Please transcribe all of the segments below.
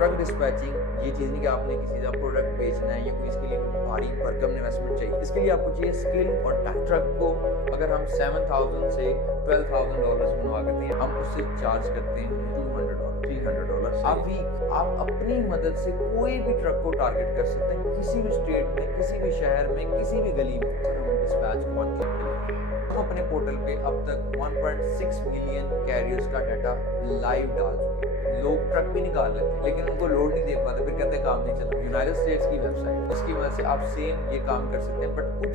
Truck dispatching ये चीज़ नहीं कि आपने किसी का प्रोडक्ट बेचना है या कोई इसके लिए भारी भरकम इन्वेस्टमेंट चाहिए। इसके लिए आपको चाहिए स्किल और टाइम। ट्रक को अगर हम 7,000 से $12,000 बनवा करते हैं, हम उससे चार्ज करते हैं $200 $300 आप वीक। आप अपनी मदद से कोई भी ट्रक को टारगेट कर सकते हैं, किसी भी स्टेट में, किसी भी शहर में, किसी भी गली में। सर हम डिस्पैच वन क्लिक करें। हम अपने पोर्टल पे अब तक 1.6 मिलियन कैरियर्स का डाटा लाइव डाल चुके हैं। लोग ट्रक भी निकाल लेते हैं लेकिन उनको लोड नहीं दे पाते, फिर कहते हैं काम नहीं चल रहा। यूनाइटेड स्टेट्स की वेबसाइट, इसकी वजह से आप सेम ये काम कर सकते हैं, बट कुछ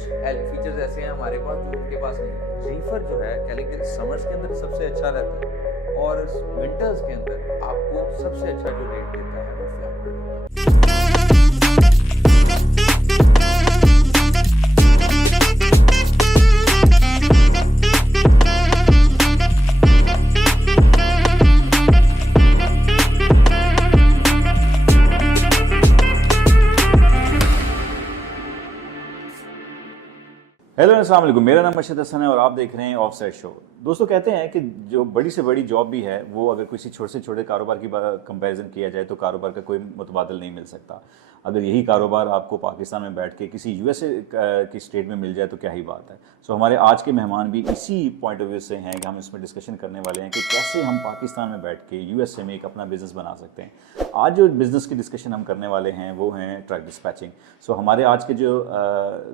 फीचर्स ऐसे हैं हमारे पास जो उनके पास नहीं है। रीफर जो है कह लें कि समर्स के अंदर सबसे अच्छा रहता है और विंटर्स के अंदर आपको सबसे अच्छा जो रेट देता है वो फ्लैट रेट देता है। हेलो अस्सलाम वालेकुम, मेरा नाम अरशद हसन है और आप देख रहे हैं ऑफसाइड शो। दोस्तों, कहते हैं कि जो बड़ी से बड़ी जॉब भी है वो अगर किसी छोटे से छोटे कारोबार की कंपैरिजन किया जाए तो कारोबार का कोई मुतबादल नहीं मिल सकता। अगर यही कारोबार आपको पाकिस्तान में बैठ के किसी यूएसए की स्टेट में मिल जाए तो क्या ही बात है। सो हमारे आज के मेहमान भी इसी पॉइंट ऑफ व्यू से हैं कि हम इसमें डिस्कशन करने वाले हैं कि कैसे हम पाकिस्तान में बैठ के यूएसए में एक अपना बिजनेस बना सकते हैं। आज जो बिज़नेस की डिस्कशन हम करने वाले हैं वो हैं ट्रक डिस्पैचिंग। सो हमारे आज के जो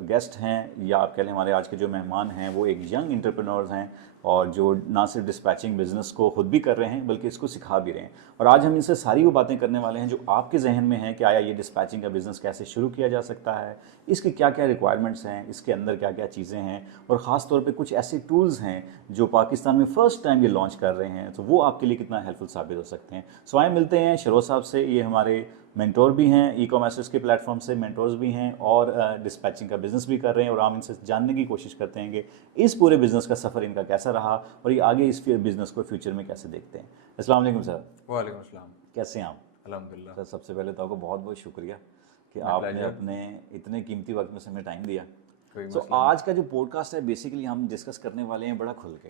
गेस्ट हैं या आप कह लें हमारे आज के जो मेहमान हैं वो एक यंग एंटरप्रेन्योर्स हैं और जो ना सिर्फ डिस्पैचिंग बिजनेस को खुद भी कर रहे हैं बल्कि इसको सिखा भी रहे हैं। और आज हम इनसे सारी वो बातें करने वाले हैं जो आपके जहन में हैं कि आया ये डिस्पैचिंग का बिज़नेस कैसे शुरू किया जा सकता है, इसके क्या क्या रिक्वायरमेंट्स हैं, इसके अंदर क्या क्या चीज़ें हैं और ख़ास तौर पे कुछ ऐसे टूल्स हैं जो पाकिस्तान में फ़र्स्ट टाइम ये लॉन्च कर रहे हैं तो वो आपके लिए कितना हेल्पफुल साबित हो सकते हैं। सो आए मिलते हैं शरोज साहब से। ये हमारे मेंटोर भी हैं, ई कॉमर्स के प्लेटफॉर्म से मेंटोर्स भी हैं और डिस्पैचिंग का बिज़नेस भी कर रहे हैं और हम इनसे जानने की कोशिश करते हैं कि इस पूरे बिज़नेस का सफ़र इनका कैसा रहा और ये आगे इस बिज़नेस को फ्यूचर में कैसे देखते हैं। अस्सलाम वालेकुम सर। वालेकुम अस्सलाम। कैसे हैं आप? अल्हम्दुलिल्लाह सर, सबसे पहले तो आपको बहुत बहुत शुक्रिया कि आपने अपने इतने कीमती वक्त में से हमें टाइम दिया। तो आज का जो पॉडकास्ट है बेसिकली हम डिस्कस करने वाले हैं बड़ा खुल के।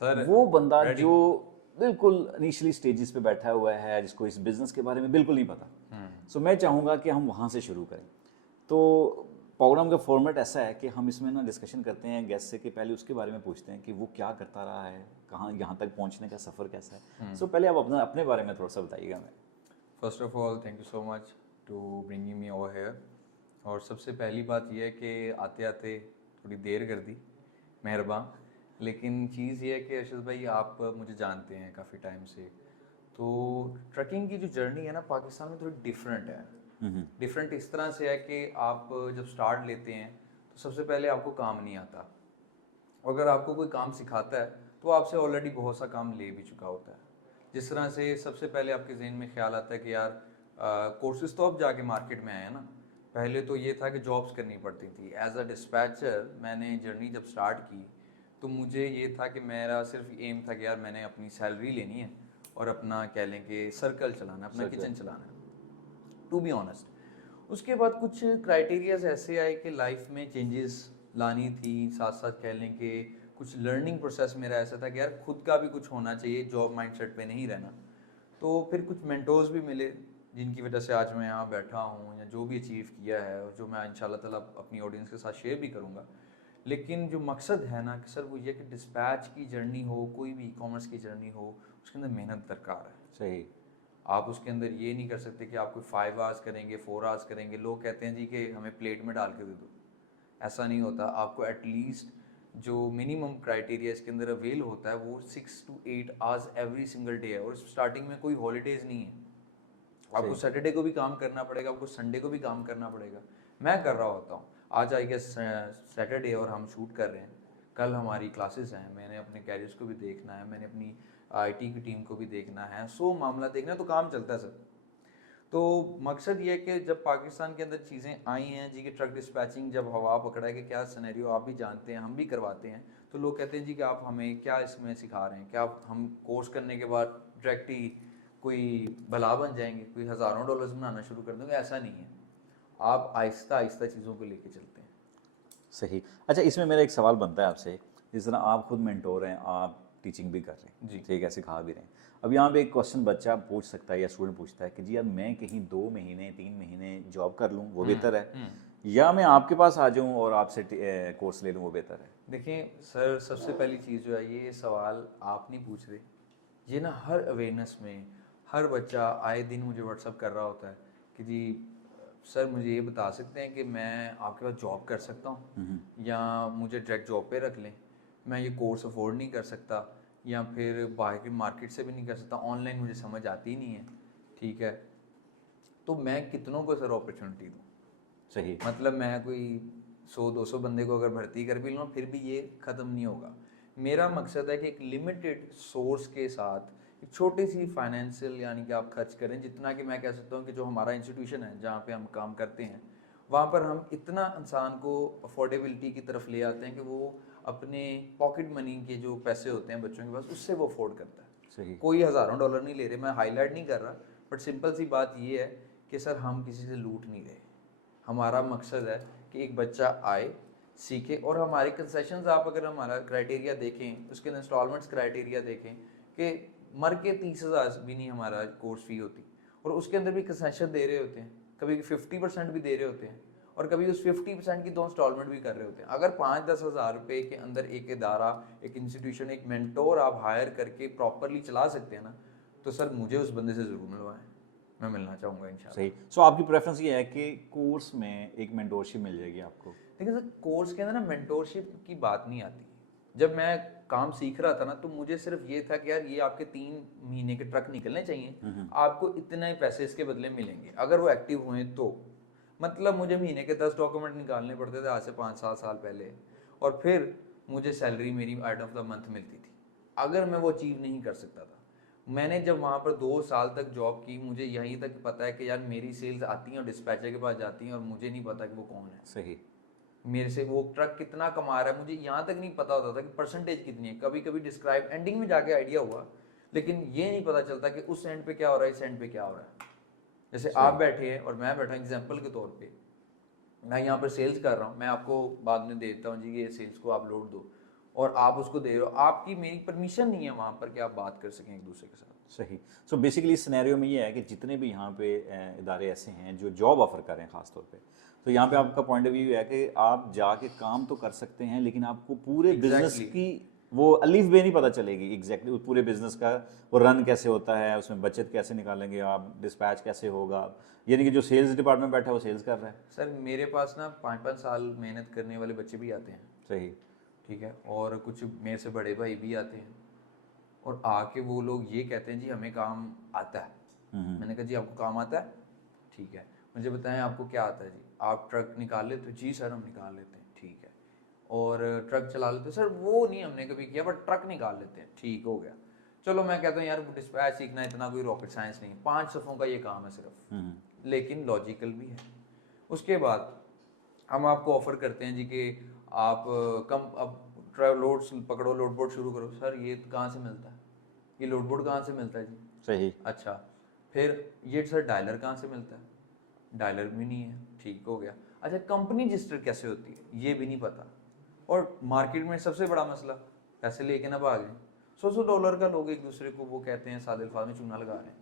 सर वो बंदा जो बिल्कुल इनिशियली स्टेजेस पे बैठा हुआ है जिसको इस बिज़नेस के बारे में बिल्कुल नहीं पता, सो मैं चाहूँगा कि हम वहाँ से शुरू करें। तो प्रोग्राम का फॉर्मेट ऐसा है कि हम इसमें ना डिस्कशन करते हैं गेस्ट से कि पहले उसके बारे में पूछते हैं कि वो क्या करता रहा है, कहाँ यहाँ तक पहुँचने का सफ़र कैसा है। सो पहले आप अपने बारे में थोड़ा सा बताइएगा हमें। First of all thank you so much to bringing me over here. और सबसे पहली बात यह है कि आते आते थोड़ी देर कर दी, मेहरबान। लेकिन चीज़ ये है कि अरशद भाई आप मुझे जानते हैं काफ़ी टाइम से, तो ट्रकिंग की जो जर्नी है ना पाकिस्तान में थोड़ी डिफरेंट है। डिफरेंट इस तरह से है कि आप जब स्टार्ट लेते हैं तो सबसे पहले आपको काम नहीं आता। अगर आपको कोई काम सिखाता है तो आपसे ऑलरेडी बहुत सा काम ले भी चुका होता है। जिस तरह से सबसे पहले आपके जहन में ख्याल आता है कि यार कोर्सेज तो अब जाके मार्केट में आए हैं ना, पहले तो ये था कि जॉब्स करनी पड़ती थी। एज अ डिस्पैचर मैंने जर्नी जब स्टार्ट की तो मुझे ये था कि मेरा सिर्फ एम था कि यार मैंने अपनी सैलरी लेनी है और अपना कह लें कि सर्कल चलाना, अपना किचन चलाना है, टू बी ऑनेस्ट। उसके बाद कुछ क्राइटेरियाज ऐसे आए कि लाइफ में चेंजेस लानी थी, साथ साथ कह लें कि कुछ लर्निंग प्रोसेस मेरा ऐसा था कि यार खुद का भी कुछ होना चाहिए, जॉब माइंडसेट पे नहीं रहना। तो फिर कुछ मेंटोर्स भी मिले जिनकी वजह से आज मैं यहाँ बैठा हूँ या जो भी अचीव किया है और जो मैं इंशाल्लाह ताला अपनी ऑडियंस के साथ शेयर भी करूँगा। लेकिन जो मकसद है ना कि सर वो ये कि डिस्पैच की जर्नी हो, कोई भी ई कॉमर्स की जर्नी हो, उसके अंदर मेहनत दरकार है। सही। आप उसके अंदर ये नहीं कर सकते कि आप कोई 5 आवर्स करेंगे, 4 आवर्स करेंगे। लोग कहते हैं जी कि हमें प्लेट में डाल के दे दो, ऐसा नहीं होता। आपको एटलीस्ट जो मिनिमम क्राइटेरिया इसके अंदर अवेल होता है वो 6 to 8 hours every single day है। और स्टार्टिंग में कोई हॉलीडेज नहीं है, आपको सैटरडे को भी काम करना पड़ेगा, आपको संडे को भी काम करना पड़ेगा। मैं कर रहा होता हूँ। आज आई गेस सैटरडे और हम शूट कर रहे हैं, कल हमारी क्लासेस हैं, मैंने अपने कैरियर्स को भी देखना है, मैंने अपनी आईटी की टीम को भी देखना है, सो मामला देखना है, तो काम चलता है सर। तो मकसद ये है कि जब पाकिस्तान के अंदर चीज़ें आई हैं जी कि ट्रक डिस्पैचिंग जब हवा पकड़ा है कि क्या सिनेरियो आप भी जानते हैं, हम भी करवाते हैं, तो लोग कहते हैं जी कि आप हमें क्या इसमें सिखा रहे हैं, क्या आप हम कोर्स करने के बाद डायरेक्ट ही कोई भला बन जाएंगे, कोई हज़ारों डॉलर्स बनाना शुरू कर देंगे, ऐसा नहीं है। आप आहिस्ता आहिस्ता चीज़ों को लेके चलते हैं। सही। अच्छा, इसमें मेरा एक सवाल बनता है आपसे, जिस तरह आप खुद मेंटोर हैं, आप टीचिंग भी कर रहे हैं जी, ठीक है, सिखा भी रहे हैं, अब यहाँ पे एक क्वेश्चन बच्चा पूछ सकता है या स्टूडेंट पूछता है कि जी यार मैं कहीं 2 महीने 3 महीने जॉब कर लूँ वो बेहतर है, या मैं आपके पास आ जाऊँ और आपसे कोर्स ले लूँ वो बेहतर है? देखिए सर, सबसे पहली चीज़ जो है, ये सवाल आप नहीं पूछ रहे, ये ना हर अवेयरनेस में हर बच्चा आए दिन मुझे व्हाट्सअप कर रहा होता है कि जी सर मुझे ये बता सकते हैं कि मैं आपके पास जॉब कर सकता हूँ या मुझे डायरेक्ट जॉब पे रख लें, मैं ये कोर्स अफोर्ड नहीं कर सकता या फिर बाहर की मार्केट से भी नहीं कर सकता, ऑनलाइन मुझे समझ आती ही नहीं है, ठीक है। तो मैं कितनों को सर अपॉर्चुनिटी दूँ? सही। मतलब मैं कोई 100-200 बंदे को अगर भर्ती कर भी लूँ फिर भी ये ख़त्म नहीं होगा। मेरा मकसद है कि एक लिमिटेड सोर्स के साथ एक छोटी सी फाइनेंशियल यानी कि आप खर्च करें जितना कि मैं कह सकता हूँ कि जो हमारा इंस्टीट्यूशन है जहाँ पे हम काम करते हैं, वहाँ पर हम इतना इंसान को अफोर्डेबिलिटी की तरफ ले आते हैं कि वो अपने पॉकेट मनी के जो पैसे होते हैं बच्चों के पास उससे वो अफोर्ड करता है। सही। कोई हज़ारों डॉलर नहीं ले रहे, मैं हाईलाइट नहीं कर रहा, बट सिंपल सी बात ये है कि सर हम किसी से लूट नहीं रहे। हमारा मकसद है कि एक बच्चा आए, सीखे, और हमारे कंसेशंस आप अगर हमारा क्राइटेरिया देखें, उसके इंस्टॉलमेंट्स क्राइटेरिया देखें कि मर के 30,000 भी नहीं हमारा कोर्स फी होती, और उसके अंदर भी कंसेशन दे रहे होते हैं, कभी 50% भी दे रहे होते हैं, और कभी उस 50% की 2 इंस्टॉलमेंट भी कर रहे होते हैं। अगर 5-10 हज़ार रुपये के अंदर एक इदारा, एक इंस्टीट्यूशन, एक मेंटोर आप हायर करके प्रॉपरली चला सकते हैं ना, तो सर मुझे उस बंदे से ज़रूर मिलवाएं, मैं मिलना चाहूँगा इंशाल्लाह। सही। सो आपकी प्रेफरेंस ये है कि कोर्स में एक मेंटोरशिप मिल जाएगी आपको? देखिए सर, कोर्स के अंदर ना मेंटोरशिप की बात नहीं आती। जब मैं काम सीख रहा था ना, तो मुझे सिर्फ ये था कि यार ये आपके 3 महीने के ट्रक निकलने चाहिए, आपको इतने ही पैसे इसके बदले मिलेंगे अगर वो एक्टिव हुए तो। मतलब मुझे महीने के 10 डॉक्यूमेंट निकालने पड़ते थे आज से 5-7 साल पहले, और फिर मुझे सैलरी मेरी एंड ऑफ द मंथ मिलती थी। अगर मैं वो अचीव नहीं कर सकता था, मैंने जब वहाँ पर 2 साल तक जॉब की, मुझे यहीं तक पता है कि यार मेरी सेल्स आती हैं और डिस्पैचर के पास जाती हैं और मुझे नहीं पता कि वो कौन है। सही। मेरे से वो ट्रक कितना कमा रहा है मुझे यहाँ तक नहीं पता होता था कि परसेंटेज कितनी है। कभी कभी डिस्क्राइब एंडिंग में जाके आइडिया हुआ, लेकिन ये नहीं पता चलता कि उस एंड पे क्या हो रहा है, इस एंड पे क्या हो रहा है। जैसे आप बैठे हैं और मैं बैठा, एग्जाम्पल के तौर पे मैं यहाँ पर सेल्स कर रहा हूँ, मैं आपको बाद में देता हूँ जी ये सेल्स को आप लोड दो, और आप उसको दे रहे हो, आपकी मेरी परमिशन नहीं है वहाँ पर कि आप बात कर सकें एक दूसरे के साथ। सही। सो बेसिकली इस सिनेरियो में ये है कि जितने भी यहाँ पे इदारे ऐसे हैं जो जॉब ऑफर कर रहे हैं खास तौर पे, तो यहाँ पे आपका पॉइंट ऑफ व्यू है कि आप जाके काम तो कर सकते हैं लेकिन आपको पूरे बिजनेस की वो अलीफ बे नहीं पता चलेगी एग्जैक्टली पूरे बिजनेस का वो रन कैसे होता है, उसमें बचत कैसे निकालेंगे आप, डिस्पैच कैसे होगा, यानी कि जो सेल्स डिपार्टमेंट बैठा है वो सेल्स कर रहा है। सर मेरे पास ना 5-5 साल मेहनत करने वाले बच्चे भी आते हैं, सही। ठीक है, और कुछ मेरे से बड़े भाई भी आते हैं, और आके वो लोग ये कहते हैं जी हमें काम आता है। मैंने कहा जी आपको काम आता है, ठीक है, मुझे बताएं आपको क्या आता है। जी आप ट्रक निकाल लेते हो? जी सर हम निकाल लेते हैं, ठीक है। और ट्रक चला लेते हो? सर वो नहीं हमने कभी किया, बट ट्रक निकाल लेते हैं, ठीक हो गया। चलो मैं कहता हूँ यार डिस्पैच सीखना इतना कोई रॉकेट साइंस नहीं, 5 सफ़ों का ये काम है सिर्फ, लेकिन लॉजिकल भी है। उसके बाद हम आपको ऑफर करते हैं जी कि आप कम अब लोड्स पकड़ो, लोड बोर्ड शुरू करो। सर ये कहाँ से मिलता है, ये लोड बोर्ड कहाँ से मिलता है जी? सही। अच्छा, फिर ये सर डायलर कहाँ से मिलता है? डायलर भी नहीं है, ठीक हो गया। अच्छा कंपनी रजिस्टर कैसे होती है, ये भी नहीं पता। और मार्केट में सबसे बड़ा मसला, पैसे लेके ना भागें, $100 का लोग एक दूसरे को वो कहते हैं सादे अल्फाज में चूना लगा रहे हैं,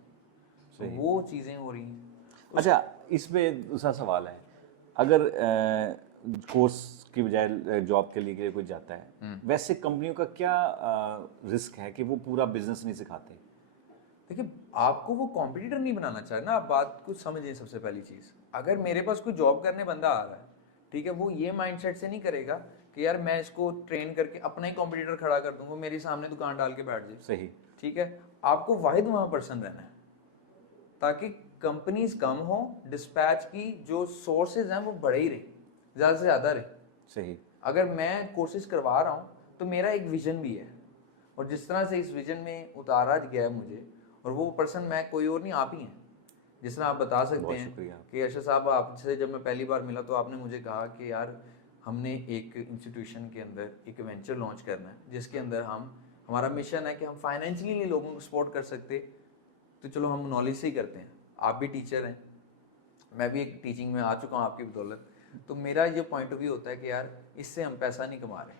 तो वो चीज़ें हो रही हैं। अच्छा, इस पे दूसरा सवाल है, अगर कोर्स की बजाय जॉब के लिए कोई जाता है, वैसे कंपनियों का क्या रिस्क है कि वो पूरा बिजनेस नहीं सिखाते? देखिए आपको वो कॉम्पिटिटर नहीं बनाना चाहिए ना, आप बात को समझिए। सबसे पहली चीज़, अगर मेरे पास कोई जॉब करने बंदा आ रहा है, ठीक है, वो ये माइंडसेट से नहीं करेगा कि यार मैं इसको ट्रेन करके अपना ही कॉम्पिटिटर खड़ा कर दूंगा, मेरे सामने दुकान डाल के बैठ जाए। सही। ठीक है, आपको वाहिद वहाँ पर्सन रहना है ताकि कंपनीज कम हो, डिस्पैच की जो सोर्सेज हैं वो बढ़े ही रहे, ज़्यादा से ज़्यादा रहे। सही। अगर मैं कोर्सेज करवा रहा हूँ तो मेरा एक विजन भी है, और जिस तरह से इस विजन में उतारा गया है मुझे, और वो पर्सन मैं कोई और नहीं, आप ही हैं। जिस तरह आप बता सकते हैं कि अर्शद साहब आपसे जब मैं पहली बार मिला तो आपने मुझे कहा कि यार हमने एक इंस्टीट्यूशन के अंदर एक वेंचर लॉन्च करना है जिसके अंदर हमारा मिशन है कि हम फाइनेंशियली लोगों को सपोर्ट कर सकते, तो चलो हम नॉलेज से ही करते हैं। आप भी टीचर हैं, मैं भी एक टीचिंग में आ चुका हूँ आपकी बदौलत, तो मेरा ये पॉइंट ऑफ व्यू होता है कि यार इससे हम पैसा नहीं कमा रहे,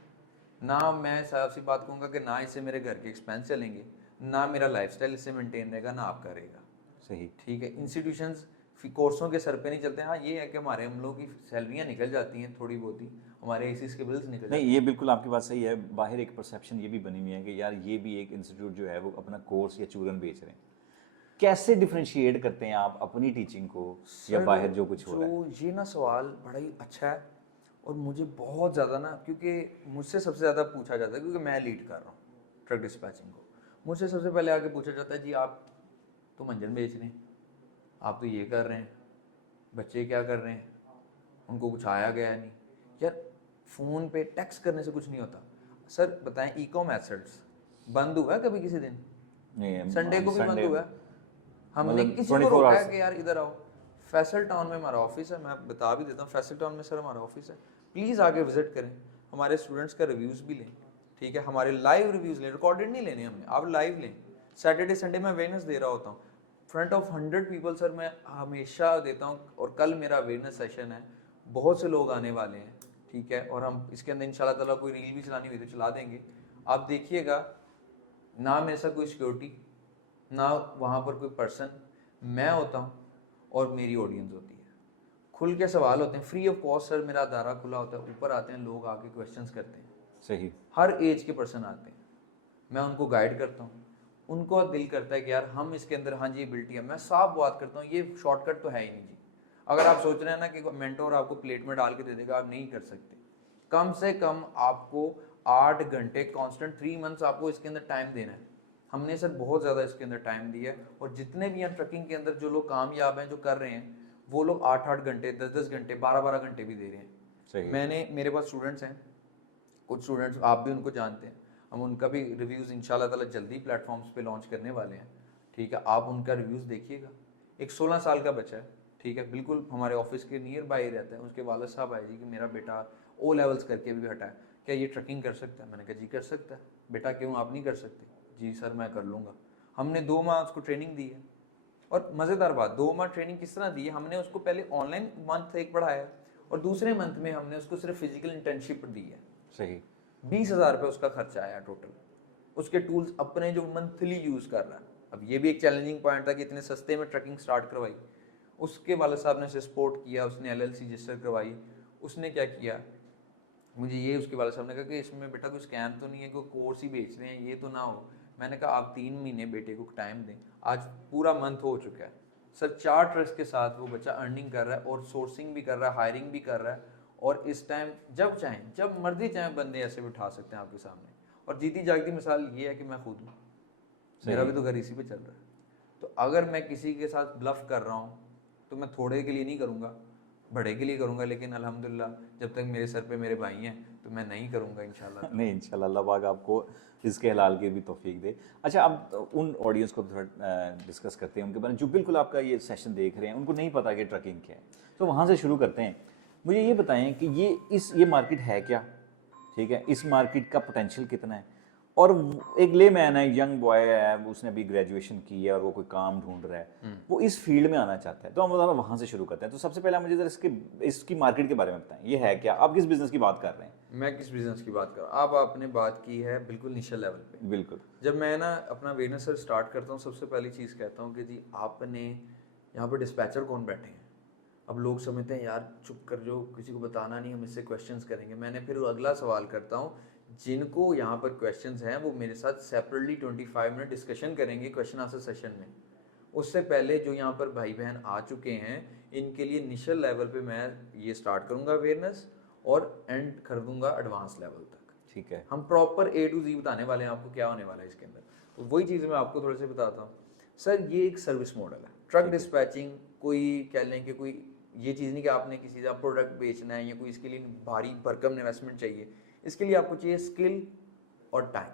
ना मैं साफ सी बात कहूँगा कि ना इससे मेरे घर के एक्सपेंस चलेंगे, ना मेरा लाइफस्टाइल इससे मेंटेन रहेगा ना आपका रहेगा। सही। ठीक है, इंस्टीट्यूशंस कोर्सों के सर पे नहीं चलते हैं। हाँ ये है कि हमारे हम लोग की सैलरियाँ निकल जाती हैं थोड़ी बहुत ही, हमारे एसीज के बिल्स निकल नहीं, जाते ये बिल्कुल आपकी बात सही है। बाहर एक परसेप्शन ये भी बनी हुई है कि यार ये भी एक इंस्टीट्यूट जो है वो अपना कोर्स या चूरन बेच रहे हैं। कैसे डिफरेंशिएट करते हैं आप अपनी टीचिंग को या सर, बाहर जो कुछ हो रहा है? ये ना सवाल बड़ा ही अच्छा है और मुझे बहुत ज़्यादा ना, क्योंकि मुझसे सबसे ज़्यादा पूछा जाता है, क्योंकि मैं लीड कर रहा हूँ ट्रक डिस्पैचिंग को। मुझसे सबसे पहले आके पूछा जाता है, जी आप तो मंजन बेच रहे हैं, आप तो ये कर रहे हैं, बच्चे क्या कर रहे हैं, उनको कुछ आया गया नहीं। यार फ़ोन पे टैक्स करने से कुछ नहीं होता। सर बताएं, ई कॉम एसेट्स बंद हुआ है कभी किसी दिन? नहीं, संडे को भी बंद Sunday हुआ है? हमने मतलब किसी को 24 रोका है hours। कि यार इधर आओ? फैसल टाउन में हमारा ऑफिस है, मैं बता भी देता हूँ, फैसल टाउन में सर हमारा ऑफिस है, प्लीज़ आके विजिट करें, हमारे स्टूडेंट्स का रिव्यूज़ भी लें। ठीक है, हमारे लाइव रिव्यूज़ लें, रिकॉर्डेड नहीं लेने हमने, आप लाइव लें। सैटरडे संडे में अवेयरनेस दे रहा होता हूँ फ्रंट ऑफ 100 पीपल सर, मैं हमेशा देता हूँ। और कल मेरा अवेयरनेस सेशन है, बहुत से लोग आने वाले हैं। ठीक है, और हम इसके अंदर इंशाल्लाह ताला कोई रील भी चलानी हुई तो चला देंगे, आप देखिएगा। ना मेरे साथ कोई सिक्योरिटी, ना वहाँ पर कोई पर्सन, मैं होता हूँ और मेरी ऑडियंस होती है। खुल के सवाल होते हैं, फ्री ऑफ कॉस्ट सर, मेरा अदारा खुला होता है, ऊपर आते हैं लोग, आके क्वेश्चंस करते हैं। सही। हर एज के पर्सन आते हैं, मैं उनको गाइड करता हूँ। उनको दिल करता है कि यार हम इसके अंदर, हाँ जी एबिलिटी है, मैं साफ बात करता हूँ, ये शॉर्टकट तो है ही नहीं जी। अगर आप सोच रहे हैं ना कि मेंटोर आपको प्लेट में डाल के दे देगा, आप नहीं कर सकते। कम से कम आपको 8 घंटे कॉन्स्टेंट 3 मंथ्स आपको इसके अंदर टाइम देना है। हमने सर बहुत ज़्यादा इसके अंदर टाइम दिया है, और जितने भी यहाँ ट्रकिंग के अंदर जो लोग कामयाब हैं, जो कर रहे हैं, वो लोग 8-8 घंटे, 10-10 घंटे, 12-12 घंटे भी दे रहे हैं। सही। मेरे पास स्टूडेंट्स हैं, कुछ स्टूडेंट्स आप भी उनको जानते हैं, हम उनका भी रिव्यूज़ इंशाल्लाह ताला जल्दी प्लेटफॉर्म्स पे लॉन्च करने वाले हैं। ठीक है, आप उनका रिव्यूज़ देखिएगा। एक 16 साल का बच्चा है, ठीक है, बिल्कुल हमारे ऑफिस के नियर बाई रहता है, उसके वालिद साहब आए जी कि मेरा बेटा ओ लेवल्स करके भी हटा है, क्या ये ट्रकिंग कर सकता है? मैंने कहा जी कर सकता है। बेटा क्यों आप नहीं कर सकते? जी सर मैं कर लूँगा। हमने 2 माह उसको ट्रेनिंग दी है, और मज़ेदार बात, 2 माह ट्रेनिंग किस तरह दी है, हमने उसको पहले ऑनलाइन मंथ एक पढ़ाया, और दूसरे मंथ में हमने उसको सिर्फ फिजिकल इंटर्नशिप दी है। सही। 20,000 रुपये उसका खर्चा आया टोटल, उसके टूल्स अपने जो मंथली यूज़ कर रहा है। अब ये भी एक चैलेंजिंग पॉइंट था कि इतने सस्ते में ट्रकिंग स्टार्ट करवाई। उसके वाले साहब ने उसे सपोर्ट किया, उसने LLC रजिस्टर करवाई। उसने क्या किया, मुझे ये उसके वाले साहब ने कहा कि इसमें बेटा कोई स्कैम तो नहीं है, कोई कोर्स ही बेच रहे हैं, ये तो ना हो। मैंने कहा आप 3 महीने बेटे को टाइम दें। आज पूरा मंथ हो चुका है सर, 4 ट्रस्ट के साथ वो बच्चा अर्निंग कर रहा है, और सोर्सिंग भी कर रहा है, हायरिंग भी कर रहा है। और इस टाइम जब चाहें, जब मर्जी चाहें, बंदे ऐसे भी उठा सकते हैं आपके सामने। और जीती जागती मिसाल ये है कि मैं खुद हूँ, मेरा भी तो घर इसी पे चल रहा है। तो अगर मैं किसी के साथ ब्लफ कर रहा हूँ, तो मैं थोड़े के लिए नहीं करूँगा, बड़े के लिए करूँगा। लेकिन अल्हम्दुलिल्लाह जब तक मेरे सर पे मेरे भाई हैं, तो मैं नहीं करूँगा इंशाल्लाह। नहीं, इंशाल्लाह अल्लाह पाक आपको इसके हलाल की भी तौफीक दे। अच्छा, अब उन ऑडियंस को थोड़ा डिस्कस करते हैं, उनके बारे में जो बिल्कुल आपका ये सेशन देख रहे हैं, उनको नहीं पता कि ट्रकिंग क्या है, तो वहाँ से शुरू करते हैं। मुझे ये बताएं कि ये मार्केट है क्या, ठीक है, इस मार्केट का पोटेंशियल कितना है, और एक ले मैन है, यंग बॉय है, उसने अभी ग्रेजुएशन की है और वो कोई काम ढूंढ रहा है, वो इस फील्ड में आना चाहता है, तो हम वहाँ से शुरू करते हैं। तो सबसे पहले आप मुझे जरा इसकी मार्केट के बारे में बताएं, ये है क्या, आप किस बिजनेस की बात कर रहे हैं? मैं किस बिजनेस की बात कर रहा हूँ, आप आपने बात की है बिल्कुल निशा लेवल पे। बिल्कुल। जब मैं ना अपना अवेयरनेस सर स्टार्ट करता हूँ, सबसे पहली चीज़ कहता हूँ कि जी आपने यहाँ पर डिस्पैचर कौन बैठे हैं। अब लोग समझते हैं यार चुप कर, जो किसी को बताना नहीं, हम इससे क्वेश्चंस करेंगे। मैंने फिर अगला सवाल करता हूँ, जिनको यहाँ पर क्वेश्चंस हैं वो मेरे साथ सेपरेटली 25 मिनट डिस्कशन करेंगे क्वेश्चन आंसर सेशन में। उससे पहले जो यहाँ पर भाई बहन आ चुके हैं, इनके लिए इनिशियल लेवल पे मैं ये स्टार्ट करूँगा अवेयरनेस, और एंड कर दूंगा एडवांस लेवल तक। ठीक है। हम प्रॉपर A to Z बताने वाले हैं आपको क्या होने वाला है इसके अंदर। तो वही चीज़ मैं आपको थोड़े से बताता हूँ। सर ये एक सर्विस मॉडल है ट्रक डिस्पैचिंग, कोई कह लें कि कोई ये चीज़ नहीं कि आपने किसी का प्रोडक्ट बेचना है या कोई इसके लिए भारी भरकम इन्वेस्टमेंट चाहिए। इसके लिए आपको चाहिए स्किल और टाइम।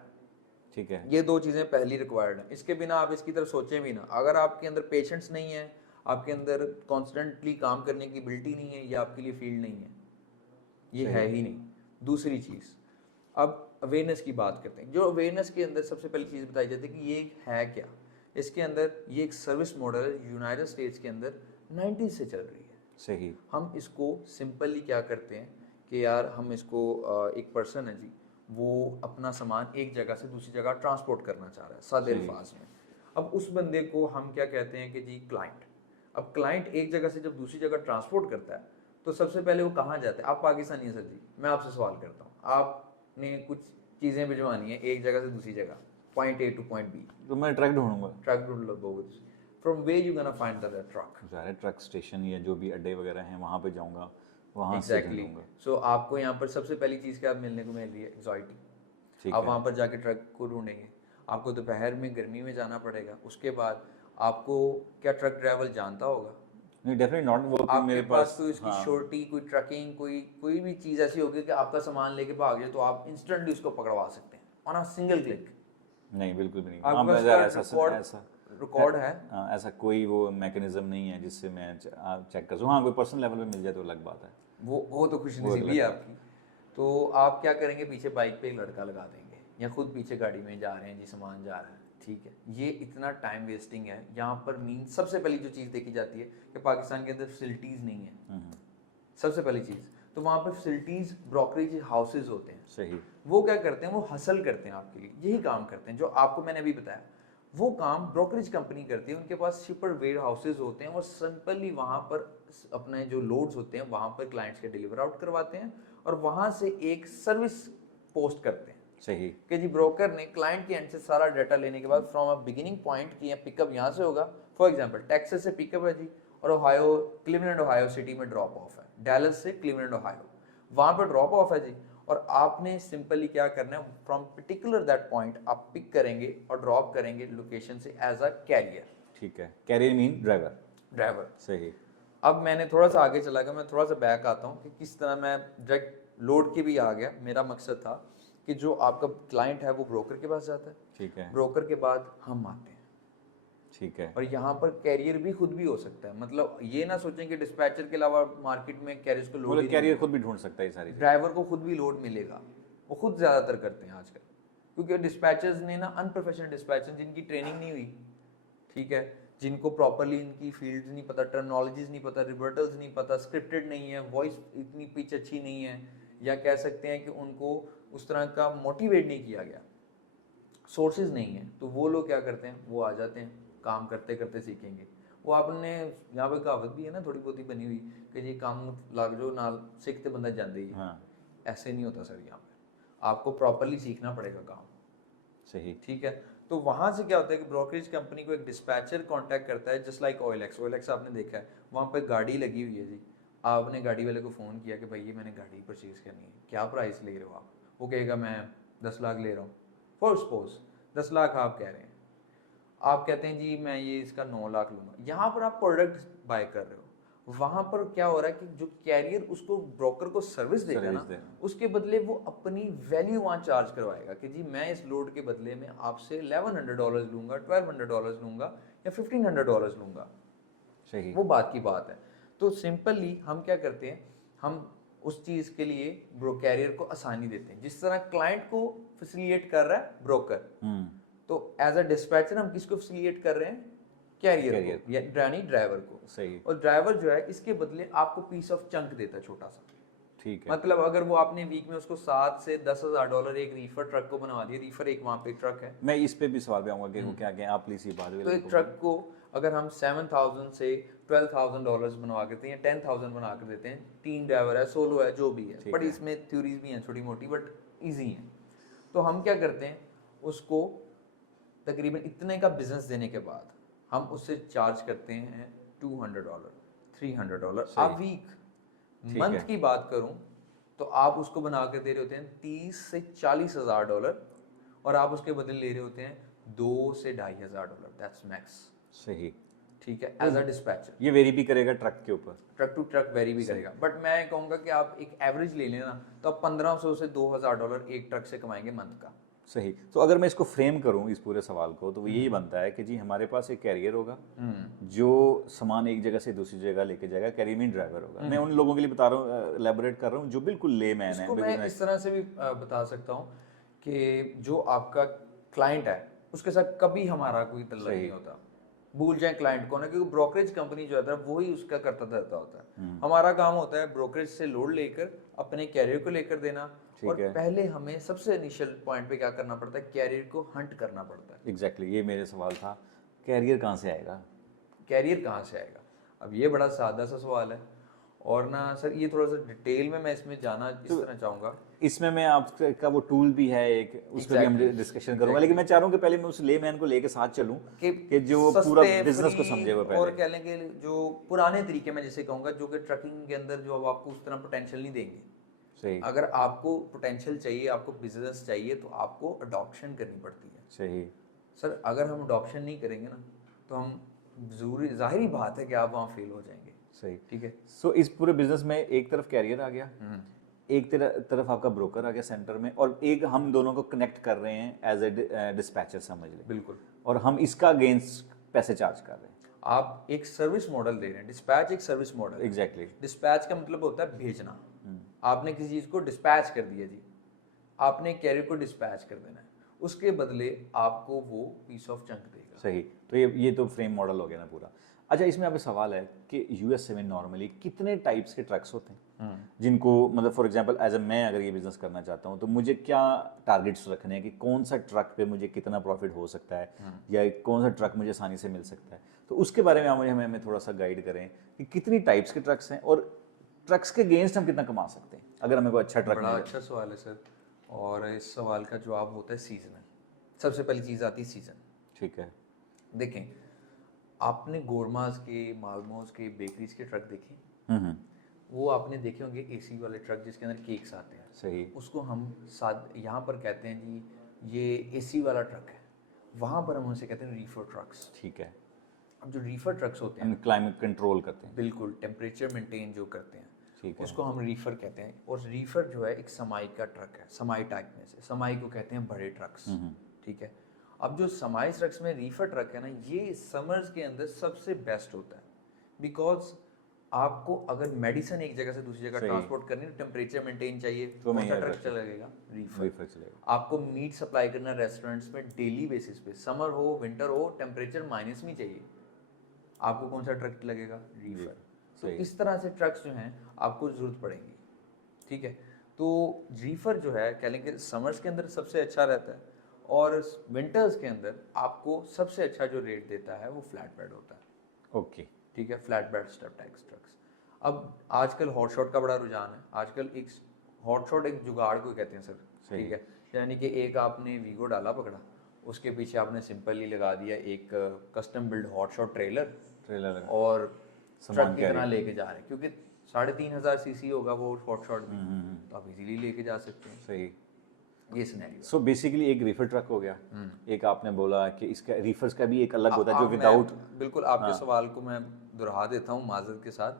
ठीक है। ये 2 चीज़ें पहली रिक्वायर्ड हैं। इसके बिना आप इसकी तरफ सोचें भी ना। अगर आपके अंदर पेशेंस नहीं है, आपके अंदर कॉन्स्टेंटली काम करने की एबिलिटी नहीं है, ये आपके लिए फील्ड नहीं है, ये है ही नहीं। दूसरी चीज़, अब अवेयरनेस की बात करते हैं। जो अवेयरनेस के अंदर सबसे पहली चीज़ बताई जाती है कि ये है क्या। इसके अंदर ये एक सर्विस मॉडल है, यूनाइटेड स्टेट्स के अंदर 90 से चल रही है। सही। हम इसको सिंपली क्या करते हैं कि यार हम इसको एक पर्सन है जी, वो अपना सामान एक जगह से दूसरी जगह ट्रांसपोर्ट करना चाह रहा है सादे अल्फाज में। अब उस बंदे को हम क्या कहते हैं कि जी क्लाइंट। अब क्लाइंट एक जगह से जब दूसरी जगह ट्रांसपोर्ट करता है तो सबसे पहले वो कहाँ जाता है? आप पाकिस्तानी हैं सर जी, मैं आपसे सवाल करता हूँ, आपने कुछ चीज़ें भिजवानी है एक जगह से दूसरी जगह, point A to point B, तो मैं ट्रक ढूंढूंगा। ट्रक ढूंढ लो, from way you gonna find the truck. सारे ट्रक स्टेशन या जो भी अड्डे वगैरह हैं वहाँ पे जाऊंगा, वहाँ से एग्जैक्टली। ढूंढूंगा। सो आपको यहाँ पर सबसे पहली चीज़ क्या मिलने को मिल रही है? एग्जॉयटी। ठीक आप है। वहाँ पर जाके ट्रक को ढूंढेंगे, आपको दोपहर में गर्मी में जाना पड़ेगा, उसके बाद आपको क्या ट्रक ड्राइवर जानता होगा? नहीं डेफिनेटली नॉट वो कि आपके मेरे पास पास। तो इसकी हाँ श्योरिटी, कोई ट्रकिंग, कोई भी चीज़ ऐसी होगी कि आपका सामान लेके भाग जाए तो आप इंस्टेंटली उसको पकड़वा सकते हैं ऑन अ सिंगल क्लिक। नहीं बिल्कुल भी नहीं। आपके हाँ पास यार रिकॉर्ड ऐसा रिकॉर्ड है? हाँ, ऐसा कोई वो मैकेनिज्म नहीं है जिससे मैं चेक कर सकूँ। हाँ कोई पर्सनल लेवल पे मिल जाए तो अलग बात है। वो तो खुश नसीबी है आपकी। तो आप क्या करेंगे? पीछे बाइक पे एक लड़का लगा देंगे या खुद पीछे गाड़ी में जा रहे हैं जी, सामान जा रहा है, ठीक है। ये इतना टाइम वेस्टिंग है यहाँ पर। मीन सबसे पहली जो चीज़ देखी जाती है कि पाकिस्तान के अंदर फैसिलिटीज़ नहीं है, सबसे पहली चीज़। तो वहाँ पर फैसिलिटीज़ ब्रोकरेज हाउसेज होते हैं। सही। वो क्या करते हैं? वो हसल करते हैं आपके लिए, यही काम करते हैं जो आपको मैंने अभी बताया। वो काम ब्रोकरेज कंपनी करती है, उनके पास शिपर वेयर हाउसेज होते हैं, वो सिंपली वहाँ पर अपने जो लोड्स होते हैं वहाँ पर क्लाइंट्स के डिलीवर आउट करवाते हैं और वहाँ से एक सर्विस पोस्ट करते हैं। सही। कि जी ब्रोकर ने क्लाइंट के एंड से सारा डाटा लेने के बाद फ्रॉम अ बिगिनिंग पॉइंट कि पिकअप यहाँ से होगा, फॉर एग्जांपल टेक्सास से पिकअप है जी, और ओहायो, क्लीवलैंड ओहायो सिटी में ड्रॉप ऑफ है, डैलस से क्लीवलैंड ओहायो, वहाँ पर ड्रॉप ऑफ है जी। और आपने सिंपली क्या करना है? फ्रॉम पर्टिकुलर दैट पॉइंट आप पिक करेंगे और ड्रॉप करेंगे लोकेशन से एज अ कैरियर। ठीक है। Carrier mean driver. सही। अब मैंने थोड़ा सा आगे चला गया, मैं थोड़ा सा बैक आता हूँ कि किस तरह मैं डायरेक्ट लोड के भी आ गया। मेरा मकसद था कि जो आपका क्लाइंट है वो ब्रोकर के पास जाता है, ठीक है। ब्रोकर के बाद हम आते हैं, ठीक है। और यहाँ पर कैरियर भी खुद भी हो सकता है। मतलब ये ना सोचें कि डिस्पैचर के अलावा मार्केट में कैरियर्स को लोड, कैरियर खुद भी ढूंढ सकता है सारी चीज़ें। ड्राइवर को खुद भी लोड मिलेगा, वो खुद ज़्यादातर करते हैं आजकल, क्योंकि डिस्पैचर्स ने ना अनप्रोफेशनल डिस्पैचर जिनकी ट्रेनिंग नहीं हुई, ठीक है, जिनको प्रॉपरली इनकी फील्ड्स नहीं पता, टर्मिनोलॉजीज नहीं पता, रिवर्टल्स नहीं पता, स्क्रिप्टेड नहीं है, वॉइस इतनी पिच अच्छी नहीं है, या कह सकते हैं कि उनको उस तरह का मोटिवेट नहीं किया गया, सोर्सेज नहीं है, तो वो लोग क्या करते हैं? वो आ जाते हैं, काम करते करते सीखेंगे। वो आपने यहाँ पे कहावत भी है ना थोड़ी बहुत ही बनी हुई कि जी काम लग जाओ नाल सीखते बंदा जाते ही। हाँ। ऐसे नहीं होता सर, यहाँ पे आपको प्रॉपरली सीखना पड़ेगा काम। सही। ठीक है। तो वहाँ से क्या होता है कि ब्रोकरेज कंपनी को एक डिस्पैचर कांटेक्ट करता है, जस्ट लाइक OLX आपने देखा है, वहाँ पे गाड़ी लगी हुई है जी, आपने गाड़ी वाले को फ़ोन किया कि भाई ये मैंने गाड़ी परचेज करनी है, क्या प्राइस ले रहे हो आप? वो कहेगा मैं 10 लाख ले रहा हूँ, फॉर सपोज 10 लाख आप कह रहे हैं, आप कहते हैं जी मैं ये इसका 9 लाख लूँगा। यहाँ पर आप प्रोडक्ट बाय कर रहे हो, वहाँ पर क्या हो रहा है कि जो कैरियर उसको ब्रोकर को सर्विस देगा ना, उसके बदले वो अपनी वैल्यू वहाँ चार्ज करवाएगा कि जी मैं इस लोड के बदले में आपसे $1100 लूँगा, $1200 लूँगा या $1500 लूँगा। सही। वो बात की बात है। तो सिंपली हम क्या करते हैं? हम उस चीज़ के लिए कैरियर को आसानी देते हैं, जिस तरह क्लाइंट को फैसिलिटेट कर रहा है ब्रोकर, तो एज अ डिस्पैचर हम किसको फैसिलिटेट कर रहे हैं? कैरियर को, या ड्राइवर को। सही। और ड्राइवर जो है इसके बदले आपको पीस ऑफ चंक देता है, छोटा सा। ठीक है। मतलब अगर वो आपने वीक में उसको $7 से $10,000 एक रीफर ट्रक को बनवा दिया, रीफर एक वहाँ पे ट्रक है, मैं इस पे भी सवाल पे आऊंगा कि वो क्या क्या आप प्लीज ये बात। तो एक ट्रक को अगर हम 7,000 से $12,000 बनवा के देते हैं, 10,000 बना कर देते हैं, 3 ड्राइवर है, सोलो है, जो भी है, बट इसमें थ्योरीज भी हैं छोटी मोटी, बट ईजी हैं। तो हम क्या करते हैं? उसको तकरीबन इतने का बिजनेस देने के बाद हम उससे चार्ज करते हैं $200, $300 आ वीक। मंथ की बात करूं तो आप उसको बना कर दे रहे होते हैं $30,000 से $40,000, और आप उसके बदले ले रहे होते हैं $2,000 से $2,500, दैट्स मैक्स। सही। ठीक है, एज अ डिस्पैचर। ये वेरी भी करेगा ट्रक के ऊपर, ट्रक टू ट्रक वेरी भी करेगा, बट मैं कहूँगा कि आप एक एवरेज ले लेना तो आप $1,500 से $2,000 एक ट्रक से कमाएंगे मंथ का। सही। तो अगर मैं इसको फ्रेम करूं इस पूरे सवाल को, तो वो यही बनता है कि जी हमारे पास एक कैरियर होगा जो सामान एक जगह से दूसरी जगह लेके जाएगा, कैरियर मीन ड्राइवर होगा। मैं उन लोगों के लिए बता रहा हूँ, एलैबोरेट कर रहा हूँ जो बिल्कुल लेमैन है। मैं इस तरह से भी बता सकता हूँ कि जो आपका क्लाइंट है उसके साथ कभी हमारा कोई तल्लुक नहीं होता, भूल जाए क्लाइंट को ना, क्योंकि ब्रोकरेज कंपनी जो है वो ही उसका करता रहता होता है। हमारा काम होता है ब्रोकरेज से लोड लेकर अपने कैरियर को लेकर देना, और है। पहले हमें सबसे इनिशियल पॉइंट पे क्या करना पड़ता है, कैरियर को हंट करना पड़ता है। एग्जैक्टली ये मेरे सवाल था, कैरियर कहाँ से आएगा? कैरियर कहाँ से आएगा? अब ये बड़ा सादा सा सवाल है, और ना सर ये थोड़ा सा डिटेल में मैं इसमें जाना इस तरह चाहूँगा। इसमें मैं आपका वो टूल भी है एक, उस पर भी हम Exactly, डिस्कशन करूंगा, लेकिन मैं चाह रहा हूँ कि पहले मैं उस लेमैन को लेके साथ चलूँ कि जो पूरा सस्ते, बिजनेस को free, समझे वो और पहले। कह लेंगे जो पुराने तरीके में जैसे कहूँगा, जो कि ट्रकिंग के अंदर जो अब आपको उस तरह पोटेंशियल नहीं देंगे। सही अगर आपको पोटेंशियल चाहिए, आपको बिजनेस चाहिए, तो आपको अडॉप्शन करनी पड़ती है। सही। सर अगर हम अडॉप्शन नहीं करेंगे ना, तो हम जरूरी जाहिर बात है कि आप वहाँ फेल हो जाएंगे। सही। ठीक है। सो इस पूरे बिजनेस में एक तरफ कैरियर आ गया, एक तरफ आपका ब्रोकर आ गया सेंटर में, और एक हम दोनों को कनेक्ट कर रहे हैं एज ए डिस्पैचर समझ लें। बिल्कुल। और हम इसका अगेंस्ट पैसे चार्ज कर रहे हैं। आप एक सर्विस मॉडल दे रहे हैं, डिस्पैच एक सर्विस मॉडल है। एग्जैक्टली। डिस्पैच का मतलब होता है भेजना। आपने किसी चीज़ को डिस्पैच कर दिया जी, आपने कैरियर को डिस्पैच कर देना है, उसके बदले आपको वो पीस ऑफ चंक देगा। सही। तो ये तो फ्रेम मॉडल हो गया ना पूरा। अच्छा, इसमें आप सवाल है कि यूएसए में नॉर्मली कितने टाइप्स के ट्रक्स होते हैं जिनको, मतलब फॉर एग्जांपल एज ए मैं अगर ये बिजनेस करना चाहता हूँ तो मुझे क्या टारगेट्स रखने हैं कि कौन सा ट्रक पे मुझे कितना प्रॉफिट हो सकता है, या कौन सा ट्रक मुझे आसानी से मिल सकता है, तो उसके बारे में आप मुझे हमें थोड़ा सा गाइड करें कि कितनी टाइप्स के ट्रक्स हैं और ट्रक्स के अगेंस्ट हम कितना कमा सकते हैं अगर हमें कोई अच्छा ट्रक बड़ा मिल अच्छा सवाल है सर, और इस सवाल का जवाब होता है सीजनल। सबसे पहली चीज़ आती है सीजन। ठीक है। देखें, आपने गोरमास के, मालमोस के, बेकरीज के ट्रक देखे? वो आपने देखे होंगे एसी वाले ट्रक जिसके अंदर केक्स आते हैं। सही। उसको हम साथ यहाँ पर कहते हैं जी ये एसी वाला ट्रक है, वहाँ पर हम उनसे कहते हैं रीफर ट्रक्स। ठीक है। अब जो रीफर ट्रक्स होते हैं, हम क्लाइमेट कंट्रोल करते हैं। बिल्कुल टेम्परेचर मेंटेन जो करते हैं, ठीक है। उसको हम रीफर कहते हैं। और रीफर जो है एक समाई का ट्रक है, समाई टाइप में से, समाई को कहते हैं बड़े ट्रक्स। ठीक है। अब जो समाई ट्रक्स में रीफर ट्रक है ना, ये समर्स के अंदर सबसे बेस्ट होता है, बिकॉज आपको अगर मेडिसिन एक जगह से दूसरी जगह सही। ट्रांसपोर्ट करनी है, टेम्परेचर मेंटेन चाहिए, तो कौन सा मैं ट्रक ये चलेगा? रीफर। रीफर चलेगा। आपको मीट सप्लाई करना रेस्टोरेंट्स में डेली बेसिस पे, समर हो विंटर हो, टेम्परेचर माइनस में चाहिए, आपको कौन सा ट्रक लगेगा? रीफर। तो सही। इस तरह से ट्रक्स जो हैं आपको जरूरत पड़ेगी। ठीक है। तो रीफर जो है कह लेंगे समर्स के अंदर सबसे अच्छा रहता है, और विंटर्स के अंदर आपको सबसे अच्छा जो रेट देता है वो फ्लैट बेड होता है। ओके। ठीक है, flat bed step tax trucks. अब आजकल हॉट शॉट का बड़ा रुझान है। आजकल एक हॉट शॉट एक जुगाड़ को कहते हैं सर। ठीक है। यानी कि एक आपने वीगो डाला पकड़ा, उसके पीछे आपने सिंपली लगा दिया एक custom build hot shot trailer, और ट्रक की तरह लेके जा रहे हैं, क्योंकि 3,500 सीसी होगा वो हॉट शॉट भी, तो आप इजीली लेके जा सकते हैं। सही। ये सिनेरियो। सो बेसिकली एक रीफर ट्रक हो गया। एक आपने बोला कि इसका रीफर्स का भी एक अलग होता है जो विदाउट। बिल्कुल आपके सवाल को मैं दोहरा देता हूँ माजरत के साथ,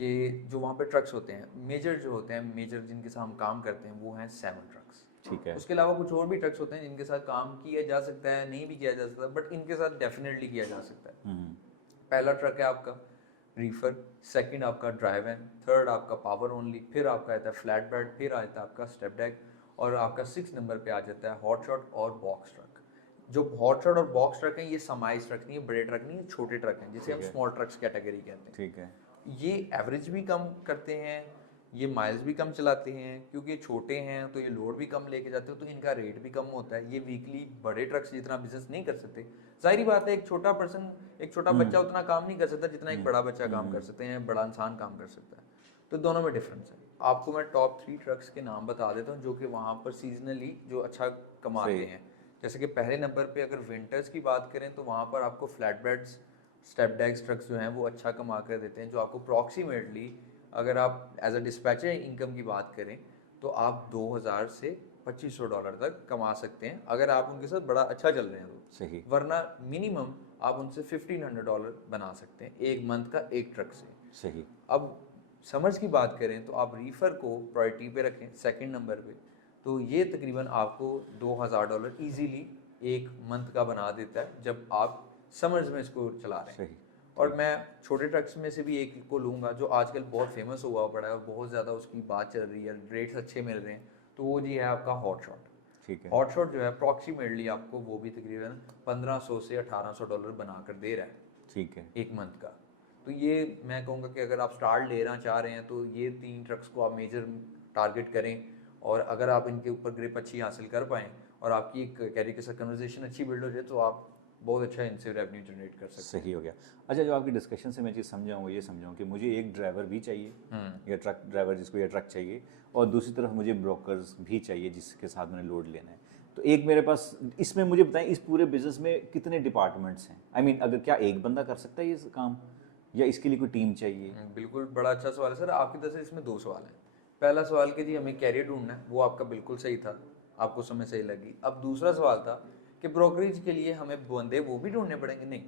कि जो वहाँ पे ट्रक्स होते हैं मेजर जो होते हैं, मेजर जिनके साथ हम काम करते हैं वो हैं 7 ट्रक्स। ठीक है। उसके अलावा कुछ और भी ट्रक्स होते हैं जिनके साथ काम किया जा सकता है, नहीं भी किया जा सकता, बट इनके साथ डेफिनेटली किया जा सकता है। पहला ट्रक है आपका रीफर, सेकंड आपका ड्राइव वैन, थर्ड आपका पावर ओनली, फिर आपका आता है फ्लैट बेड, फिर आता है आपका स्टेप डेक, और आपका 6 नंबर पे आ जाता है हॉट शॉट और बॉक्स ट्रक। जो हॉट शॉट और बॉक्स ट्रक हैं ये समाइज ट्रक नहीं है, बड़े ट्रक नहीं है, छोटे ट्रक हैं जिसे हम स्मॉल ट्रक्स कैटेगरी कहते हैं। ठीक है। ये एवरेज भी कम करते हैं, ये माइल्स भी कम चलाते हैं, क्योंकि ये छोटे हैं तो ये लोड भी कम लेके जाते हैं, तो इनका रेट भी कम होता है। ये वीकली बड़े ट्रक्स जितना बिजनेस नहीं कर सकते। जाहिर बात है एक छोटा पर्सन, एक छोटा बच्चा उतना काम नहीं कर सकता जितना एक बड़ा बच्चा काम कर सकते हैं, बड़ा इंसान काम कर सकता है। तो दोनों में डिफरेंस है। आपको मैं टॉप 3 ट्रक्स के नाम बता देता हूँ जो कि वहाँ पर सीजनली जो अच्छा कमाते हैं। जैसे कि पहले नंबर पे अगर विंटर्स की बात करें तो वहाँ पर आपको फ्लैट बेड्स, स्टेप डेक्स ट्रक्स जो हैं वो अच्छा कमा कर देते हैं, जो आपको अप्रॉक्सीमेटली अगर आप एज अ डिस्पैचर इनकम की बात करें तो आप 2,000 से $2,500 तक कमा सकते हैं अगर आप उनके साथ बड़ा अच्छा चल रहे हैं तो। सही। वरना मिनिमम आप उनसे $1,500 बना सकते हैं एक मंथ का एक ट्रक से। सही। अब समर्स की बात करें तो आप रीफर को प्रायोरिटी पे रखें सेकंड नंबर पे, तो ये तकरीबन आपको $2,000 इजीली एक मंथ का बना देता है जब आप समर्स में इसको चला रहे हैं। सही। और मैं छोटे ट्रक्स में से भी एक को लूँगा जो आजकल बहुत फेमस हुआ पड़ा है और बहुत ज़्यादा उसकी बात चल रही है, रेट्स अच्छे मिल रहे हैं, तो वो जी है आपका हॉट शॉट। ठीक है। हॉट शॉट जो है अप्रॉक्सीमेटली आपको वो भी तकरीबन $1,500 से $1,800 बना कर दे रहा है। ठीक है। 1 मंथ का। तो ये मैं कहूँगा कि अगर आप स्टार्ट लेना चाह रहे हैं तो ये 3 ट्रक्स को आप मेजर टारगेट करें, और अगर आप इनके ऊपर ग्रिप अच्छी हासिल कर पाएँ और आपकी एक कैरियर के साथ कन्वर्सेशन अच्छी बिल्ड हो जाए तो आप बहुत अच्छा इनसे रेवेन्यू जनरेट कर सकते हैं। सही हो गया। अच्छा, जो आपकी डिस्कशन से मैं चीज़ समझा हूँ, ये समझा हूँ कि मुझे एक ड्राइवर भी चाहिए या ट्रक ड्राइवर जिसको या ट्रक चाहिए, और दूसरी तरफ मुझे ब्रोकर्स भी चाहिए जिसके साथ मैंने लोड लेना है। तो एक मेरे पास, इसमें मुझे बताएं इस पूरे बिजनेस में कितने डिपार्टमेंट्स हैं? आई मीन अगर क्या एक बंदा कर सकता है ये काम, या इसके लिए कोई टीम चाहिए? बिल्कुल, बड़ा अच्छा सवाल है सर। आपकी तरफ से इसमें 2 सवाल हैं। पहला सवाल कि जी हमें कैरियर ढूंढना है, वो आपका बिल्कुल सही था, आपको समय सही लगी। अब दूसरा सवाल था कि ब्रोकरेज के लिए हमें बंदे वो भी ढूंढने पड़ेंगे। नहीं,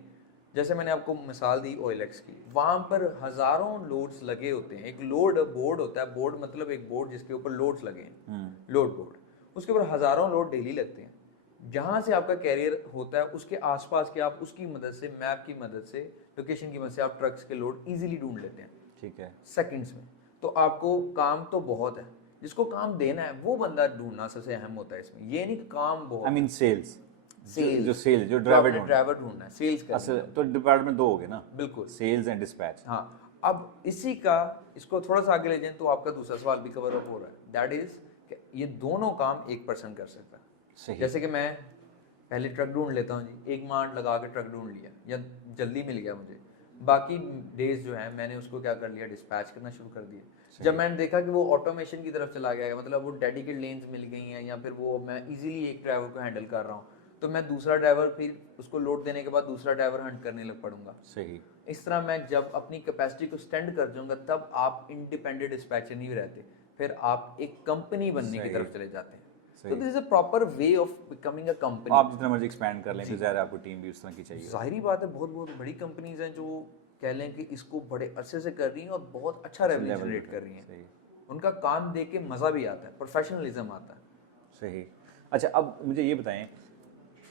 जैसे मैंने आपको मिसाल दी OLX की, वहाँ पर हज़ारों लोड्स लगे होते हैं। एक लोड बोर्ड होता है, बोर्ड मतलब एक बोर्ड जिसके ऊपर लोड्स लगे हैं, लोड बोर्ड। उसके ऊपर हज़ारों लोड डेली लगते हैं। जहाँ से आपका कैरियर होता है उसके आसपास के आप उसकी मदद से, मैप की मदद से, लोकेशन की मदद से आप ट्रक्स के लोड इजीली ढूंढ लेते हैं, ठीक है। सेकंड्स में। तो आपको काम तो बहुत है, जिसको काम देना है वो बंदा ढूंढना सबसे अहम होता है इसमें। ये नहीं कि काम बहुत आई मीन सेल्स, सेल्स जो सेल्स, जो ड्राइवर ड्राइवर ढूंढना है, सेल्स करनी असल है। तो डिपार्टमेंट दो हो गए ना, बिल्कुल, सेल्स एंड डिस्पैच। हाँ। अब इसी का, इसको थोड़ा सा आगे ले जाएं तो आपका दूसरा सवाल भी कवर अप हो रहा है। दैट इज ये दोनों काम एक पर्सन कर सकता है। सही। जैसे कि मैं पहले ट्रक ढूंढ लेता हूँ जी, 1 माह लगा के ट्रक ढूंढ लिया या जल्दी मिल गया मुझे, बाकी डेज जो है मैंने उसको क्या कर लिया, डिस्पैच करना शुरू कर दिया। जब मैंने देखा कि वो ऑटोमेशन की तरफ चला गया, मतलब वो डेडिकेट लेन्स मिल गई हैं, या फिर वो मैं इजीली एक ड्राइवर को हैंडल कर रहा हूँ, तो मैं दूसरा ड्राइवर, फिर उसको लोड देने के बाद दूसरा ड्राइवर हंट करने लग पड़ूंगा। सही। इस तरह मैं जब अपनी कैपेसिटी को स्टैंड कर जाऊंगा तब आप इंडिपेंडेंट डिस्पैचर नहीं रहते, फिर आप एक कंपनी बनने की तरफ चले जाते हैं। तो this is a proper way of becoming a company. आप जितना मर्जी एक्सपैंड कर लें, तो ज़ाहिर है आपको टीम भी उस तरह की चाहिए। जाहिर बात है, बहुत बहुत बड़ी कंपनीज हैं जो कह लें कि इसको बड़े अरसे से कर रही हैं और बहुत अच्छा रेवेन्यू जनरेट कर रही हैं। सही। उनका काम देख के मज़ा भी आता है, प्रोफेशनलिज्म आता है। सही। अच्छा, अब मुझे ये बताएं,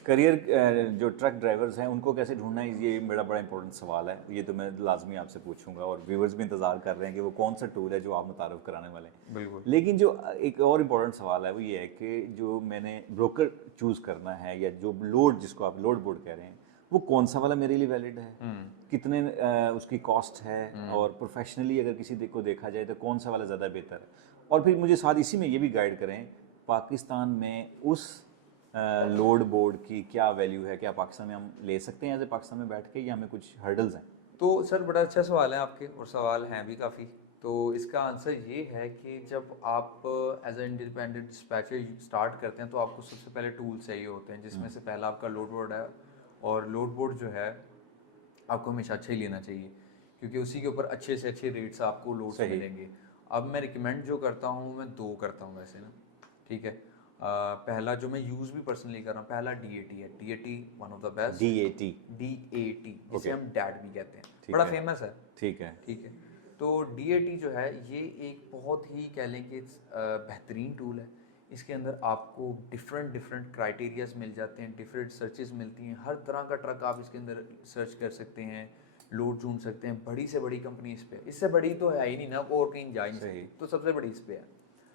करियर जो ट्रक ड्राइवर्स हैं उनको कैसे ढूंढना है, ये मेरा बड़ा इंपॉर्टेंट सवाल है। ये तो मैं लाजमी आपसे पूछूंगा, और व्यूवर्स भी इंतज़ार कर रहे हैं कि वो कौन सा टूल है जो आप मुतारफ़ कराने वाले हैं। बिल्कुल। लेकिन जो एक और इम्पॉर्टेंट सवाल है वो ये है कि जो मैंने ब्रोकर चूज़ करना है, या जो लोड, जिसको आप लोड बोर्ड कह रहे हैं, वो कौन सा वाला मेरे लिए वैलिड है, कितने उसकी कॉस्ट है, और प्रोफेशनली अगर किसी को देखा जाए तो कौन सा वाला ज़्यादा बेहतर है। और फिर मुझे साथ इसी में ये भी गाइड करें, पाकिस्तान में उस लोड बोर्ड की क्या वैल्यू है, क्या पाकिस्तान में हम ले सकते हैं एज ए पाकिस्तान में बैठ के, या हमें कुछ हर्डल्स हैं? तो सर बड़ा अच्छा सवाल है आपके, और सवाल हैं भी काफ़ी। तो इसका आंसर ये है कि जब आप as a independent dispatcher start करते हैं तो आपको सबसे पहले टूल्स चाहिए होते हैं, जिसमें से पहला आपका लोड बोर्ड है। और लोड बोर्ड जो है आपको हमेशा अच्छा ही लेना चाहिए, क्योंकि उसी के ऊपर अच्छे से अच्छे रेट्स आपको लोड्स मिलेंगे। अब मैं रिकमेंड जो करता हूँ, मैं 2 करता हूँ वैसे ना, ठीक है। पहला जो मैं यूज़ भी पर्सनली कर रहा हूँ, पहला DAT है। DAT one of the best. DAT जिसे हम डैट भी कहते हैं, बड़ा फेमस है। ठीक है। ठीक है। तो DAT जो है ये एक बहुत ही कह लें कि बेहतरीन टूल है। इसके अंदर आपको डिफरेंट क्राइटेरियाज मिल जाते हैं, डिफरेंट सर्चेस मिलती हैं, हर तरह का ट्रक आप इसके अंदर सर्च कर सकते हैं, लोड ढूंढ सकते हैं। बड़ी से बड़ी कंपनी इस पे, इससे बड़ी तो है ही नहीं ना, और कहीं जा ही नहीं सकती, तो सबसे बड़ी इस पे है।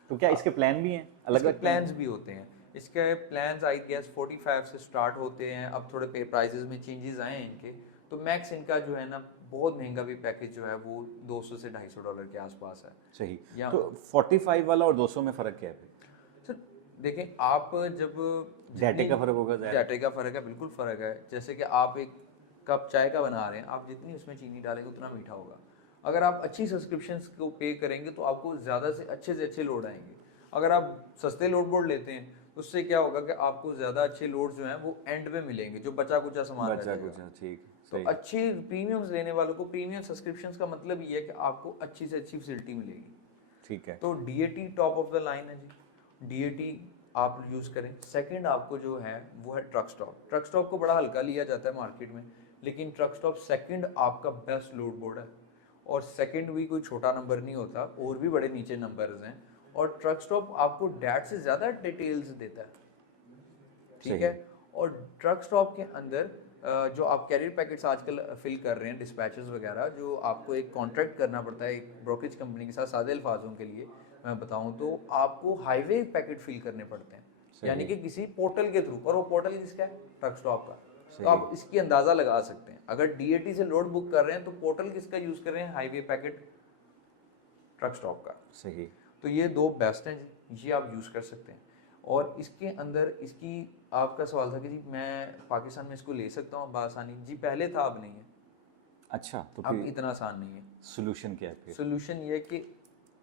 तो क्या इसके प्लान भी हैं, अलग अलग प्लान्स भी होते हैं इसके? प्लान्स आई गेस 45 से स्टार्ट होते हैं। अब थोड़े पे प्राइसेस में चेंजेस आए हैं इनके, तो मैक्स इनका जो है ना बहुत महंगा भी पैकेज जो है वो $200 से $250 के आसपास है। सही। या तो 45 वाला और 200 में फ़र्क क्या है? सर देखें, आप जब डाटे का फ़र्क होगा, डाटे का फ़र्क है, बिल्कुल फ़र्क है। जैसे कि आप एक कप चाय का बना रहे हैं, आप जितनी उसमें चीनी डालेंगे उतना मीठा होगा। अगर आप अच्छी सब्सक्रिप्शंस को पे करेंगे तो आपको ज़्यादा से अच्छे लोड आएंगे। अगर आप सस्ते लोड बोर्ड लेते हैं तो उससे क्या होगा कि आपको ज़्यादा अच्छे लोड जो हैं वो एंड पे मिलेंगे, जो बचा कुचा सामान रह जाएगा। ठीक। तो अच्छे प्रीमियम्स लेने वालों को प्रीमियम सब्सक्रिप्शंस का मतलब ये है कि आपको अच्छी से अच्छी फैसिलिटी मिलेगी। ठीक है। तो DAT top of the line है जी, DAT आप यूज़ करें। सेकंड आपको जो है वो है ट्रक स्टॉप। ट्रक स्टॉप को बड़ा हल्का लिया जाता है मार्केट में, लेकिन ट्रक स्टॉप सेकंड आपका बेस्ट लोड बोर्ड है। और सेकंड भी कोई छोटा नंबर नहीं होता, और भी बड़े नीचे नंबर्स हैं। और ट्रक स्टॉप आपको डैट से ज़्यादा डिटेल्स देता है, ठीक है। और ट्रक स्टॉप के अंदर जो आप कैरियर पैकेट्स आजकल फिल कर रहे हैं, डिस्पैचेस वगैरह, जो आपको एक कॉन्ट्रैक्ट करना पड़ता है एक ब्रोकरेज कंपनी के साथ, सादे अल्फाजों के लिए मैं बताऊं तो आपको हाईवे पैकेट फिल करने पड़ते हैं, यानी कि किसी पोर्टल के थ्रू। और वो पोर्टल किसका है? ट्रक स्टॉप का। तो आप इसकी अंदाज़ा लगा सकते हैं। अगर डीएटी से लोड बुक कर रहे हैं तो पोर्टल किसका यूज़ कर रहे हैं, हाईवे पैकेट ट्रक स्टॉप का। सही। तो ये दो बेस्ट हैं जी, ये आप यूज़ कर सकते हैं। और इसके अंदर इसकी आपका सवाल था कि जी मैं पाकिस्तान में इसको ले सकता हूँ बआसानी, जी पहले था अब नहीं है, अच्छा, तो अब फिर इतना आसान नहीं है। सोल्यूशन क्या है फिर? सोल्यूशन ये है कि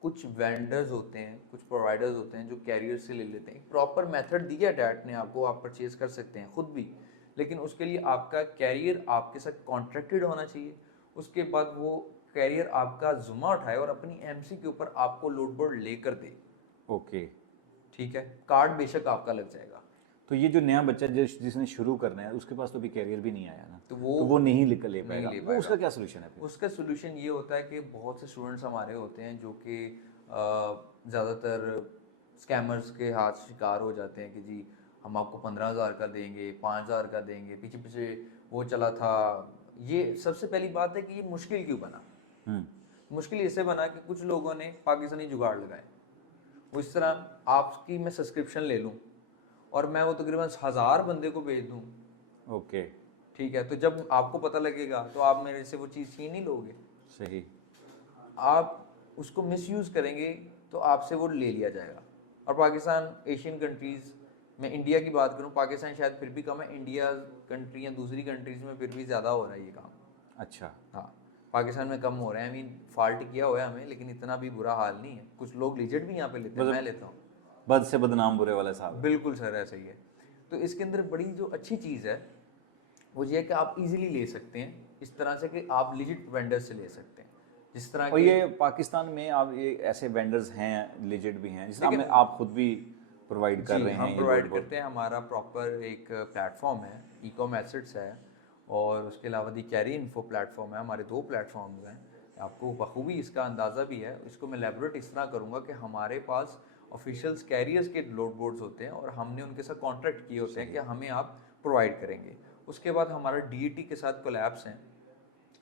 कुछ वेंडर्स होते हैं, कुछ प्रोवाइडर्स होते हैं जो कैरियर से ले लेते हैं। एक प्रॉपर मेथड दिया डैट ने आपको, आप परचेज कर सकते हैं खुद भी, लेकिन उसके लिए आपका कैरियर आपके साथ कॉन्ट्रैक्टेड होना चाहिए। उसके बाद वो कैरियर आपका जुम्मा उठाए और अपनी एमसी के ऊपर आपको लोड बोर्ड लेकर दे। ओके। ठीक है, कार्ड बेशक आपका लग जाएगा। तो ये जो नया बच्चा जिसने शुरू करना है उसके पास तो अभी कैरियर भी नहीं आया ना, तो वो नहीं ले नहीं पाएगा, ले वो पाएगा। उसका क्या सोल्यूशन है फिर? उसका सोल्यूशन ये होता है कि बहुत से स्टूडेंट्स हमारे होते हैं जो कि ज़्यादातर स्कैमर्स के हाथ शिकार हो जाते हैं कि जी हम आपको 15,000 का देंगे, 5,000 का देंगे, पीछे पीछे वो चला था। ये सबसे पहली बात है कि ये मुश्किल क्यों बना। मुश्किल इससे बना कि कुछ लोगों ने पाकिस्तानी जुगाड़ लगाए। वो इस तरह आपकी मैं सब्सक्रिप्शन ले लूँ और मैं वो तकरीबन 1000 बंदे को भेज दूँ, ओके। ठीक है, तो जब आपको पता लगेगा तो आप मेरे से वो चीज़ छीन नहीं लोगे। सही। आप उसको मिसयूज़ करेंगे तो आपसे वो ले लिया जाएगा। और पाकिस्तान एशियन कंट्रीज़ में, इंडिया की बात करूं, पाकिस्तान शायद फिर भी कम है, इंडिया कंट्री या दूसरी कंट्रीज़ में फिर भी ज़्यादा हो रहा है ये काम। अच्छा। हाँ, पाकिस्तान में कम हो रहा है। आई मीन फॉल्ट किया हुआ है हमें, लेकिन इतना भी बुरा हाल नहीं है। कुछ लोग लिजेट भी यहाँ पे लेते हैं, मैं लेता हूँ। बद से बदनाम बुरे वाला साहब। बिल्कुल सर, ऐसा ही है। तो इसके अंदर बड़ी जो अच्छी चीज़ है वो ये है कि आप इजीली ले सकते हैं इस तरह से कि आप लिजिट वेंडर से ले सकते हैं, जिस तरह और के। ये पाकिस्तान में आप ये ऐसे वेंडर्स हैं लिजिट भी हैं जिसमें आप खुद भी प्रोवाइड कर रहे हैं? हम प्रोवाइड करते हैं। हमारा प्रॉपर एक प्लेटफॉर्म है, इकॉम एसेट्स है, और उसके अलावा दी कैरी इन्फो प्लेटफॉर्म है। हमारे 2 प्लेटफॉर्म्स हैं, आपको बखूबी इसका अंदाज़ा भी है। इसको मैं एलैबोरेट इस तरह करूँगा कि हमारे पास ऑफिशियल्स कैरियर्स के लोड बोर्ड्स होते हैं और हमने उनके साथ कॉन्ट्रैक्ट किए होते हैं कि हमें आप प्रोवाइड करेंगे। उसके बाद हमारा डीईटी के साथ कोलैब्स हैं,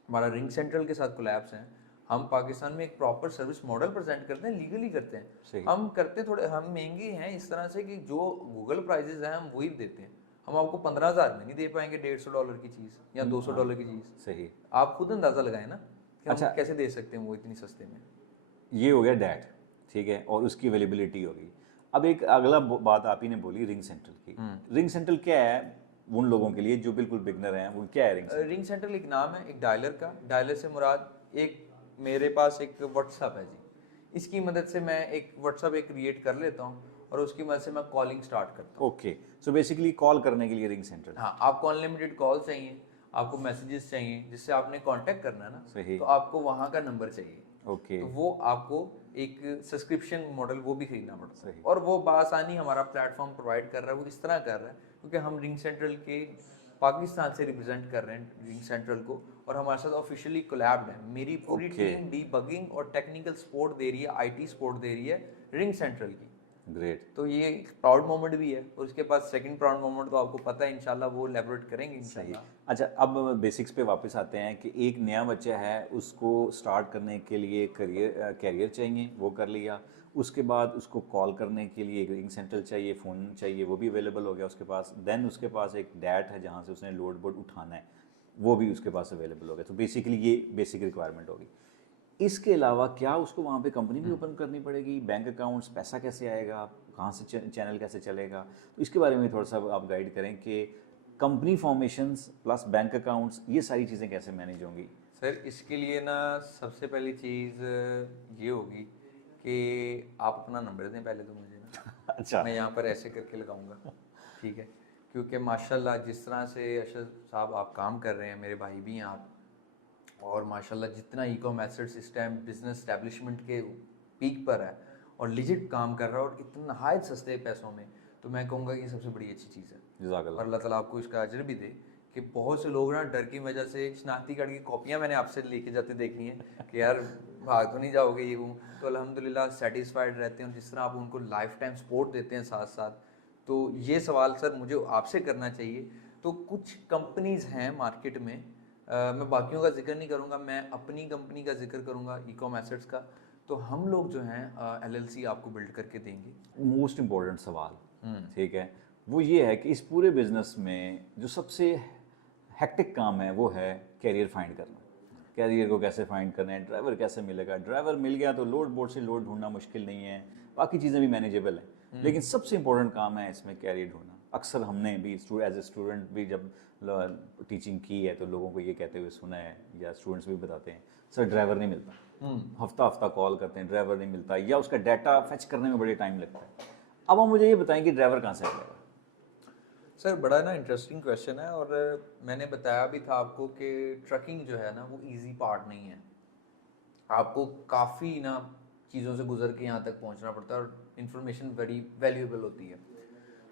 हमारा रिंग सेंट्रल के साथ कोलैब्स हैं। हम पाकिस्तान में एक प्रॉपर सर्विस मॉडल प्रेजेंट करते हैं, लीगली करते हैं। हम करते थोड़े हम महंगे हैं इस तरह से कि जो गूगल प्राइजेज हैं हम वही देते हैं। हम आपको 15,000 में नहीं दे पाएंगे $150 की चीज़ या $200 की चीज़। सही। आप खुद अंदाज़ा लगाएं ना कि हम कैसे दे सकते हैं वो इतनी सस्ते में। ये हो गया डैट, ठीक है, और उसकी अवेलेबिलिटी होगी। अब एक अगला बात आप ही ने बोली रिंग सेंट्रल की। रिंग सेंट्रल क्या है उन लोगों के लिए जो बिल्कुल बिगनर हैं, वो क्या है रिंग सेंट्रल? रिंग सेंट्रल एक नाम है एक डायलर का। डायलर से मुराद, एक मेरे पास एक व्हाट्सअप है जी, इसकी मदद से मैं एक व्हाट्सअप एक क्रिएट कर लेता हूँ और उसकी मदद से मैं कॉलिंग स्टार्ट करता हूँ। ओके, सो बेसिकली कॉल करने के लिए रिंग सेंट्रल। हाँ, आपको अनलिमिटेड कॉल चाहिए, आपको मैसेजेस चाहिए जिससे आपने कांटेक्ट करना है ना, सही। तो आपको वहाँ का नंबर चाहिए। ओके। तो वो आपको एक सब्सक्रिप्शन मॉडल वो भी खरीदना पड़ता है, सही। और वो बासानी हमारा प्लेटफॉर्म प्रोवाइड कर रहा है। वो इस तरह कर रहा है क्योंकि हम रिंग सेंट्रल के पाकिस्तान से रिप्रेजेंट कर रहे हैं रिंग सेंट्रल को, और हमारे साथ ऑफिशियली कोलैब्ड है। मेरी पूरी टीम डीबगिंग और टेक्निकल सपोर्ट दे रही है, आईटी सपोर्ट दे रही है रिंग सेंट्रल की। ग्रेट। तो ये प्राउड मोमेंट भी है। और उसके बाद सेकंड प्राउड मोमेंट तो आपको पता है, इंशाल्लाह वो एलैबोरेट करेंगे इंशाल्लाह। अच्छा, अब बेसिक्स पे वापस आते हैं कि एक नया बच्चा है, उसको स्टार्ट करने के लिए कैरियर चाहिए, वो कर लिया। उसके बाद उसको कॉल करने के लिए एक रिंग सेंट्रल चाहिए, फ़ोन चाहिए, वो भी अवेलेबल हो गया उसके पास। देन उसके पास एक डैट है जहाँ से उसने लोड बोर्ड उठाना है, वो भी उसके पास अवेलेबल हो गया। तो बेसिकली ये बेसिक रिक्वायरमेंट होगी। इसके अलावा क्या उसको वहाँ पे कंपनी भी ओपन करनी पड़ेगी? बैंक अकाउंट्स, पैसा कैसे आएगा, कहाँ से चैनल कैसे चलेगा? तो इसके बारे में थोड़ा सा आप गाइड करें कि company formations plus bank accounts, ये सारी चीज़ें कैसे मैनेज होंगी? सर, इसके लिए ना सबसे पहली चीज़ ये होगी कि आप अपना नंबर दें पहले तो मुझे ना। अच्छा। मैं यहाँ पर ऐसे करके लगाऊंगा, ठीक है, क्योंकि माशाल्लाह जिस तरह से अरशद साहब आप काम कर रहे हैं, मेरे भाई भी हैं आप, और माशाल्लाह जितना इकॉम एसेट सिस्टम बिजनेस एस्टेब्लिशमेंट के पीक पर है और लिजिट काम कर रहा है और इतना नहायत सस्ते पैसों में, तो मैं कहूँगा कि ये सबसे बड़ी अच्छी चीज़ है। जज़ाकल्लाह। और अल्लाह ताला आपको इसका अजर भी दे कि बहुत से लोग ना डर की वजह से शनाख्ती कार्ड की कॉपियाँ मैंने आपसे लेके जाते देखी हैं कि यार भाग तो नहीं जाओगे ये वो, तो अल्हम्दुलिल्लाह सेटिस्फाइड रहते हैं। और जिस तरह आप उनको लाइफ टाइम सपोर्ट देते हैं साथ साथ, तो ये सवाल सर मुझे आपसे करना चाहिए। तो कुछ कंपनीज़ हैं मार्केट में, मैं बाकियों का जिक्र नहीं करूँगा, मैं अपनी कंपनी का जिक्र करूँगा इकॉम एसेट्स का। तो हम लोग जो हैं एलएलसी आपको बिल्ड करके देंगे। मोस्ट इम्पोर्टेंट सवाल, ठीक है, वो ये है कि इस पूरे बिजनेस में जो सबसे हेक्टिक काम है वो है कैरियर फाइंड करना। कैरियर को कैसे फाइंड करना है, ड्राइवर कैसे मिलेगा, ड्राइवर मिल गया तो लोड बोर्ड से लोड ढूंढना मुश्किल नहीं है, बाकी चीज़ें भी मैनेजेबल हैं। लेकिन सबसे इंपॉर्टेंट काम है इसमें कैरियर ढूंढना। अक्सर हमने भी एज ए स्टूडेंट भी जब टीचिंग की है तो लोगों को ये कहते हुए सुना है, या स्टूडेंट्स भी बताते हैं, सर ड्राइवर नहीं मिलता, हफ्ता हफ्ता कॉल करते हैं ड्राइवर नहीं मिलता, या उसका डाटा फेच करने में बड़े टाइम लगता है। अब आप मुझे ये बताएं कि ड्राइवर कहाँ से आएगा? सर बड़ा ना इंटरेस्टिंग क्वेश्चन है, और मैंने बताया भी था आपको कि ट्रकिंग जो है ना वो इजी पार्ट नहीं है। आपको काफ़ी ना चीज़ों से गुजर के यहाँ तक पहुँचना पड़ता है, और इन्फॉर्मेशन बड़ी वैल्यूएबल होती है।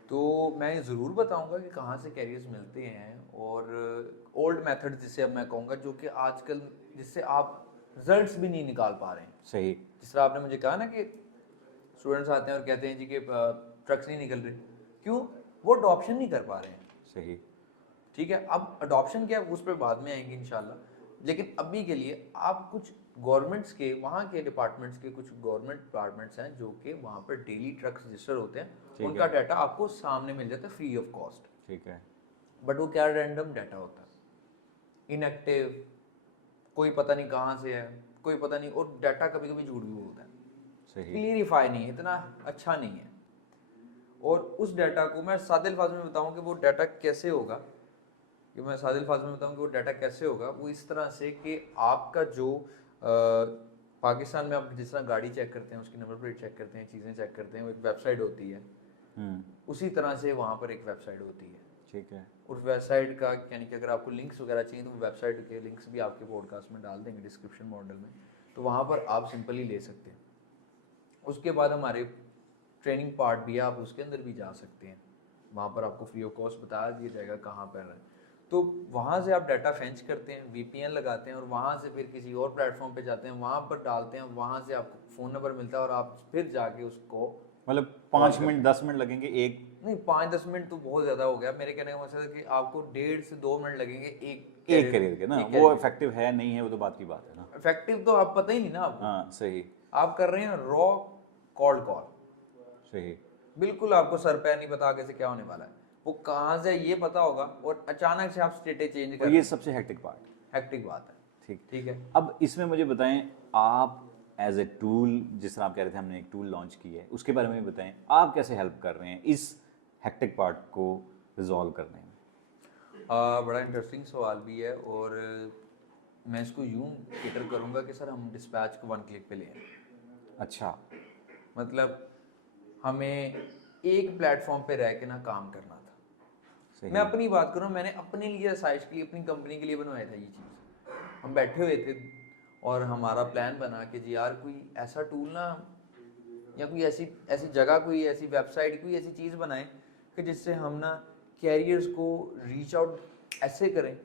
तो मैं ज़रूर बताऊंगा कि कहाँ से कैरियर्स मिलते हैं, और ओल्ड मेथड जिसे अब मैं कहूँगा, जो कि आजकल जिससे आप रिजल्ट्स भी नहीं निकाल पा रहे हैं। सही। जिस तरह आपने मुझे कहा ना कि स्टूडेंट्स आते हैं और कहते हैं जी कि ट्रक्स नहीं निकल रहे, क्यों? वो अडॉप्शन नहीं कर पा रहे हैं। सही। ठीक है, अब अडॉप्शन क्या है उस पर बाद में आएंगे इंशाल्लाह, लेकिन अभी के लिए आप कुछ गवर्नमेंट्स के, वहाँ के डिपार्टमेंट्स के कुछ गवर्नमेंट डिपार्टमेंट्स हैं जो कि वहाँ पर डेली ट्रक्स रजिस्टर होते हैं, उनका डाटा आपको सामने मिल जाता है फ्री ऑफ कॉस्ट। ठीक है। बट वो क्या रैंडम डाटा होता है, इनएक्टिव, कोई पता नहीं कहाँ से है, कोई पता नहीं, और डाटा कभी कभी झूठ भी बोलता है, क्लियरिफाई नहीं है, इतना अच्छा नहीं है। और उस डाटा को मैं सादे अल्फाज में बताऊं कि वो डाटा कैसे होगा, वो डाटा कैसे होगा, वो इस तरह से कि आपका जो पाकिस्तान में आप जिस तरह गाड़ी चेक करते हैं, उसकी नंबर प्लेट चेक करते हैं, चीज़ें चेक करते हैं, वो एक वेबसाइट होती है, उसी तरह से वहाँ पर एक वेबसाइट होती है। ठीक है। उस वेबसाइट का यानी कि अगर आपको लिंक्स वगैरह चाहिए तो वेबसाइट के लिंक्स भी आपके पॉडकास्ट में डाल देंगे डिस्क्रिप्शन मॉडल में, तो वहाँ पर आप सिंपली ले सकते हैं। उसके बाद हमारे ट्रेनिंग पार्ट भी है, आप उसके अंदर भी जा सकते हैं, वहाँ पर आपको फ्री ऑफ कॉस्ट बता दिया जाएगा कहाँ पर है। तो वहाँ से आप डाटा फेंच करते हैं, VPN लगाते हैं, और वहाँ से फिर किसी और प्लेटफॉर्म पे जाते हैं, वहाँ पर डालते हैं, वहाँ से आपको फ़ोन नंबर मिलता है, और आप फिर जाके उसको, मतलब 5 मिनट 10 मिनट लगेंगे एक? नहीं, 5-10 मिनट तो बहुत ज़्यादा हो गया। मेरे कहने का मतलब है कि आपको 1.5 से 2 मिनट लगेंगे एक कैरियर के ना, वो इफेक्टिव है नहीं है वो तो बात की बात है ना। इफेक्टिव तो आप पता ही नहीं ना आपको। हाँ सही। आप कर रहे हैं रॉ कॉल्ड कॉल। सही। बिल्कुल आपको सर पैर नहीं पता कैसे क्या होने वाला है, वो कहाँ से ये पता होगा, और अचानक से आप स्टेटें चेंज कर, ये सबसे हेक्टिक बात है। ठीक। ठीक है। अब इसमें मुझे बताएं, आप एज ए टूल, जिस तरह आप कह रहे थे हमने एक टूल लॉन्च की है, उसके बारे में भी बताएं, आप कैसे हेल्प कर रहे हैं इस हेक्टिक पार्ट को रिजॉल्व करने में? बड़ा इंटरेस्टिंग सवाल भी है, और मैं इसको यूं कैटर करूंगा कि सर हम डिस्पैच को 1 क्लिक पे ले आए। अच्छा। मतलब हमें एक प्लेटफॉर्म पे रह के ना काम करना था। सही। मैं अपनी बात करूँ, मैंने अपने लिए आसाइश के लिए, अपनी कंपनी के लिए बनवाया था ये चीज़। हम बैठे हुए थे और हमारा प्लान बना कि जी यार कोई ऐसा टूल ना, या कोई ऐसी ऐसी जगह, कोई ऐसी वेबसाइट, कोई ऐसी चीज़ बनाएं कि जिससे हम ना कैरियर्स को रीच आउट ऐसे करें,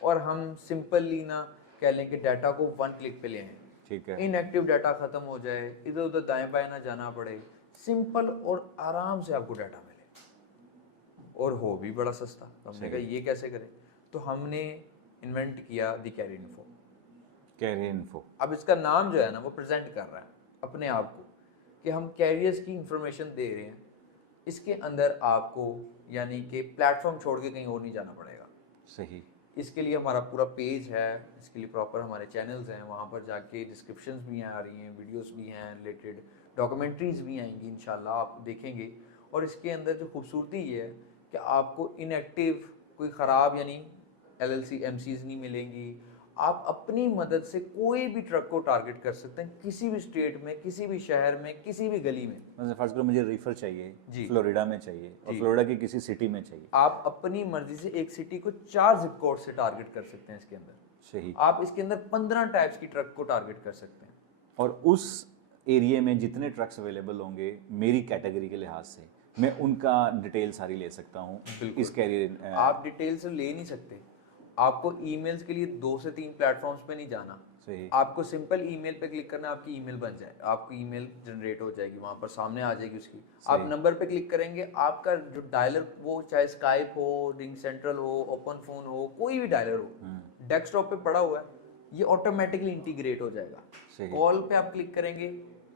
और हम सिंपली ना कह लें कि डाटा को 1 क्लिक पे ले आएं। ठीक है। इनएक्टिव डाटा ख़त्म हो जाए, इधर उधर दाएं बाएं ना जाना पड़े, सिंपल और आराम से आपको डाटा मिले, और हो भी बड़ा सस्ता। तो हमने कहा ये कैसे करें, तो हमने इन्वेंट किया the carrier info. Carrier info. अब इसका नाम जो है ना वो प्रेजेंट कर रहा है अपने आप को कि हम कैरियर्स की इंफॉर्मेशन दे रहे हैं। इसके अंदर आपको यानी कि प्लेटफॉर्म छोड़ के कहीं और नहीं जाना पड़ेगा। सही। इसके लिए हमारा पूरा पेज है, इसके लिए प्रॉपर हमारे चैनल्स हैं, वहाँ पर जाके डिस्क्रिप्शंस भी आ रही हैं, वीडियोस भी हैं, रिलेटेड डॉक्यूमेंट्रीज भी आएंगी इंशाल्लाह, आप देखेंगे। और इसके अंदर जो खूबसूरती ये है कि आपको इनएक्टिव कोई ख़राब यानी LLC MCs नहीं मिलेंगी। आप अपनी मदद से कोई भी ट्रक को टारगेट कर सकते हैं, किसी भी स्टेट में, किसी भी शहर में, किसी भी गली में। मतलब फर्ज करो मुझे रीफर चाहिए जी, फ्लोरिडा में चाहिए, और फ्लोरिडा की किसी सिटी में चाहिए, आप अपनी मर्जी से एक सिटी को 4 जिप कोड से टारगेट कर सकते हैं इसके अंदर। सही। आप इसके अंदर 15 टाइप्स की ट्रक को टारगेट कर सकते हैं, और उस एरिया में जितने ट्रक्स अवेलेबल होंगे मेरी कैटेगरी के लिहाज से, मैं उनका डिटेल सारी ले सकता हूँ इस कैरियर। आप डिटेल से ले नहीं सकते, आपको ईमेल्स के लिए 2 से 3 प्लेटफॉर्म्स पे नहीं जाना। सही। आपको सिंपल ईमेल पे क्लिक करना, आपकी ईमेल बन जाए, आपकी ईमेल जनरेट हो जाएगी, वहां पर सामने आ जाएगी उसकी। आप नंबर पे क्लिक करेंगे, आपका जो डायलर, वो चाहे स्काइप हो, रिंग सेंट्रल हो, ओपन फोन हो, कोई भी डायलर हो, डेस्कटॉप पे पड़ा हुआ है, ये ऑटोमेटिकली इंटीग्रेट हो जाएगा। कॉल पे आप क्लिक करेंगे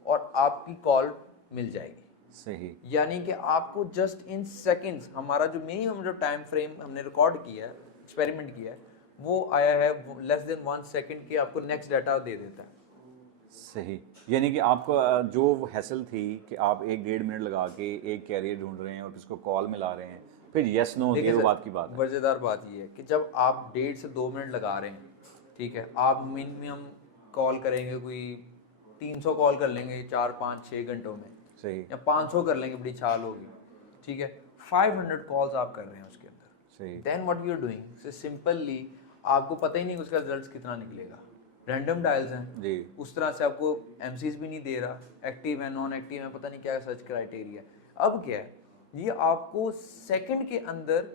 और आपकी कॉल मिल जाएगी। सही। यानी कि आपको जस्ट इन सेकंड्स, हमारा जो मिनिमम जो टाइम फ्रेम हमने रिकॉर्ड किया है एक्सपेरिमेंट किया है, वो आया है लेस देन 1 सेकंड के आपको नेक्स्ट डाटा दे देता है। सही, यानी कि आपको जो वो हैसल थी कि आप 1-1.5 मिनट लगा के एक कैरियर ढूंढ रहे हैं और उसको कॉल मिला रहे हैं, फिर यस नो होती है, वो बात की बात है। मज़ेदार बात ये है कि जब आप 1.5 से 2 मिनट लगा रहे हैं, ठीक है, आप मिनिमम कॉल करेंगे, कोई 300 कॉल कर लेंगे 4-5-6 घंटों में, सही या 500 कर लेंगे, बड़ी चाल होगी, ठीक है, 500 कॉल्स आप कर रहे हैं उसके अंदर, सही then what you are doing से सिंपली आपको पता ही नहीं उसका रिजल्ट कितना निकलेगा, रैंडम डायल्स हैं जी, उस तरह से, आपको एमसीज भी नहीं दे रहा, एक्टिव है नॉन एक्टिव है, पता नहीं क्या सर्च क्राइटेरिया। अब क्या है, ये आपको सेकंड के अंदर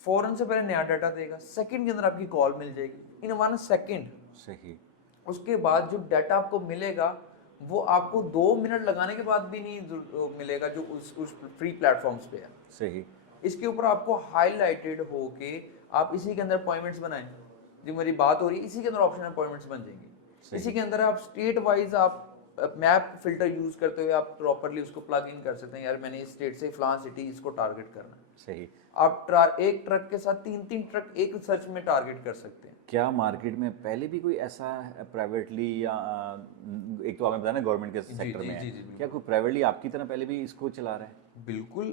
फौरन से पहले नया डाटा देगा, सेकंड के अंदर आपकी कॉल मिल जाएगी इन 1 सेकंड। सही उसके बाद जो डाटा आपको मिलेगा वो आपको 2 मिनट लगाने के बाद भी नहीं मिलेगा, जो उस फ्री प्लेटफॉर्म्स पे है। सही इसके ऊपर आपको हाईलाइटेड होके आप इसी के अंदर अपॉइंटमेंट्स बनाएं, जो मेरी बात हो रही है, इसी के अंदर ऑप्शन अपॉइंटमेंट्स बन जाएंगी। इसी के अंदर आप स्टेट वाइज आप मैप फिल्टर यूज करते हुए आप प्रॉपरली उसको प्लग इन कर सकते हैं, यार मैंने इस स्टेट से फलां सिटी इसको टारगेट करना है। सही। आप एक ट्रक के साथ 3-3 ट्रक एक सर्च में टारगेट कर सकते हैं। क्या मार्केट में पहले भी कोई ऐसा प्राइवेटली या एक तो आपने बताया ना गवर्नमेंट के सेक्टर में है, क्या कोई प्राइवेटली आपकी तरह पहले भी इसको चला रहा है? बिल्कुल,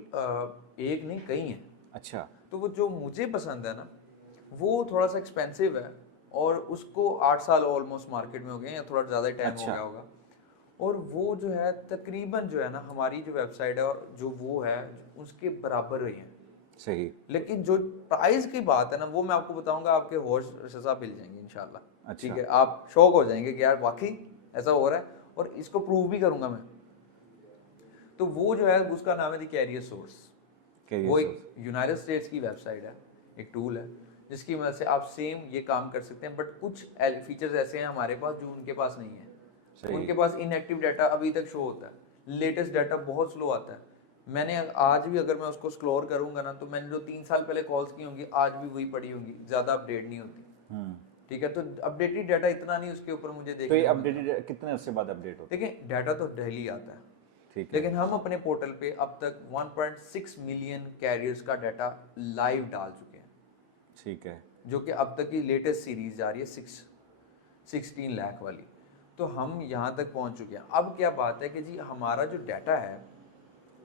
एक नहीं कई हैं। अच्छा, तो वो जो मुझे पसंद है ना, वो थोड़ा सा एक्सपेंसिव है और उसको 8 साल ऑलमोस्ट मार्केट में हो गए या थोड़ा ज़्यादा टाइम हो गया होगा। और वो जो है तकरीबन जो है ना, हमारी जो वेबसाइट है और जो वो है उसके बराबर ही है। सही। लेकिन जो प्राइस की बात है ना, वो मैं आपको बताऊंगा, आपके होश सजा मिल जाएंगे इंशाल्लाह। अच्छा। ठीक है, आप शौक हो जाएंगे कि यार वाकई ऐसा हो रहा है, और इसको प्रूव भी करूंगा मैं। तो वो जो है उसका नाम है द कैरियर सोर्स। वो एक यूनाइटेड स्टेट्स की वेबसाइट है, एक टूल है जिसकी मदद से आप सेम ये काम कर सकते हैं, बट कुछ फीचर्स ऐसे हैं हमारे पास जो उनके पास नहीं है। उनके पास इनएक्टिव डाटा अभी तक शो होता है, लेटेस्ट डाटा बहुत स्लो आता है। मैंने आज भी अगर मैं उसको स्क्रॉल करूंगा ना, तो मैंने जो 3 साल पहले कॉल्स की होंगी आज भी वही पड़ी होंगी, ज्यादा अपडेट नहीं होती। ठीक है, तो अपडेटेड डाटा इतना नहीं उसके ऊपर मुझे देखने। तो ये अपडेटेड कितने अर्से बाद अपडेट होता है? देखिए डाटा तो डेली आता है, ठीक है, लेकिन हम अपने पोर्टल पे अब तक 1.6 मिलियन कैरियर्स का डाटा लाइव डाल चुके हैं। ठीक है, जो कि अब तक की लेटेस्ट सीरीज जा रही है 16 लाख वाली, तो हम यहाँ तक पहुँच चुके हैं। अब क्या बात है कि जी हमारा जो डाटा है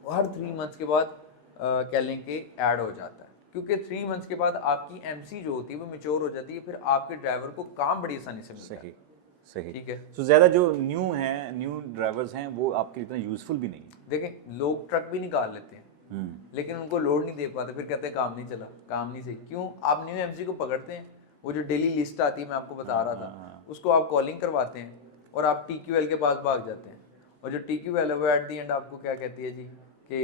वो हर 3 मंथ्स के बाद कह लें कि ऐड हो जाता है, क्योंकि 3 मंथ्स के बाद आपकी एमसी जो होती है वो मैच्योर हो जाती है, फिर आपके ड्राइवर को काम बड़ी आसानी से मिलता है। सही सही। ठीक है, तो ज़्यादा जो न्यू ड्राइवर्स हैं वो आपके इतना यूजफुल भी नहीं है। देखें लोग ट्रक भी निकाल लेते हैं लेकिन उनको लोड नहीं दे पाते, फिर कहते हैं काम नहीं चला, काम नहीं सही। क्यों? आप न्यू एमसी को पकड़ते हैं, वो जो डेली लिस्ट आती है मैं आपको बता रहा था, उसको आप कॉलिंग करवाते हैं और आप टीक्यूएल के पास भाग जाते हैं, और जो टीक्यूएल है वो एट दी एंड आपको क्या कहती है जी कि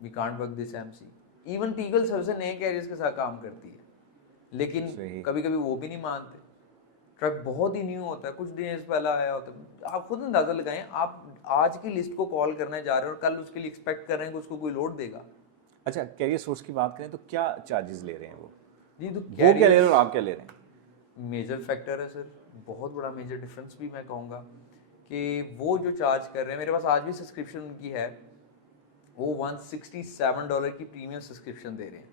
we can't work this MC. Even TQL सबसे नए कैरियर्स के साथ काम करती है, लेकिन कभी कभी वो भी नहीं मानते। ट्रक बहुत ही न्यू होता है, कुछ डेज पहले आया होता है। आप खुद अंदाजा लगाएं, आप आज की लिस्ट को कॉल करने जा रहे हैं और कल उसके लिए एक्सपेक्ट कर रहे हैं कि उसको कोई लोड देगा। अच्छा, कैरियर सोर्स की बात करें तो क्या चार्जेस ले रहे हैं वो? जी, तो वो क्या ले रहे हैं और आप क्या ले रहे हैं? मेजर फैक्टर है सर, बहुत बड़ा मेजर डिफरेंस भी मैं कहूँगा कि वो जो चार्ज कर रहे हैं, मेरे पास आज भी सब्सक्रिप्शन उनकी है, वो $167 की प्रीमियम सब्सक्रिप्शन दे रहे हैं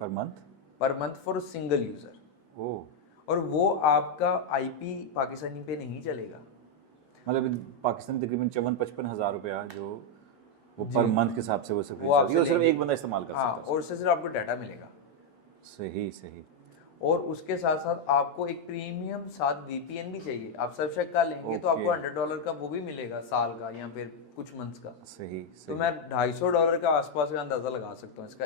पर मंथ फॉर सिंगल यूजर। ओह, और वो आपका आईपी पाकिस्तानी पे नहीं चलेगा। मतलब पाकिस्तान में तकरीबन 54-55 हज़ार रुपया जो वो पर मंथ के हिसाब से वो आपसे सब्सक्रिप्शन सिर्फ एक बंदा इस्तेमाल कर सकता है। और उससे सिर्फ आपको डाटा मिलेगा। सही सही। और उसके साथ साथ आपको एक प्रीमियम साथ वीपीएन भी चाहिए। आप सबशेक का लेंगे तो आपको $100 का वो भी मिलेगा साल का या फिर कुछ मंथ्स का। सही तो मैं $250 का आसपास का अंदाजा लगा सकता हूँ इसका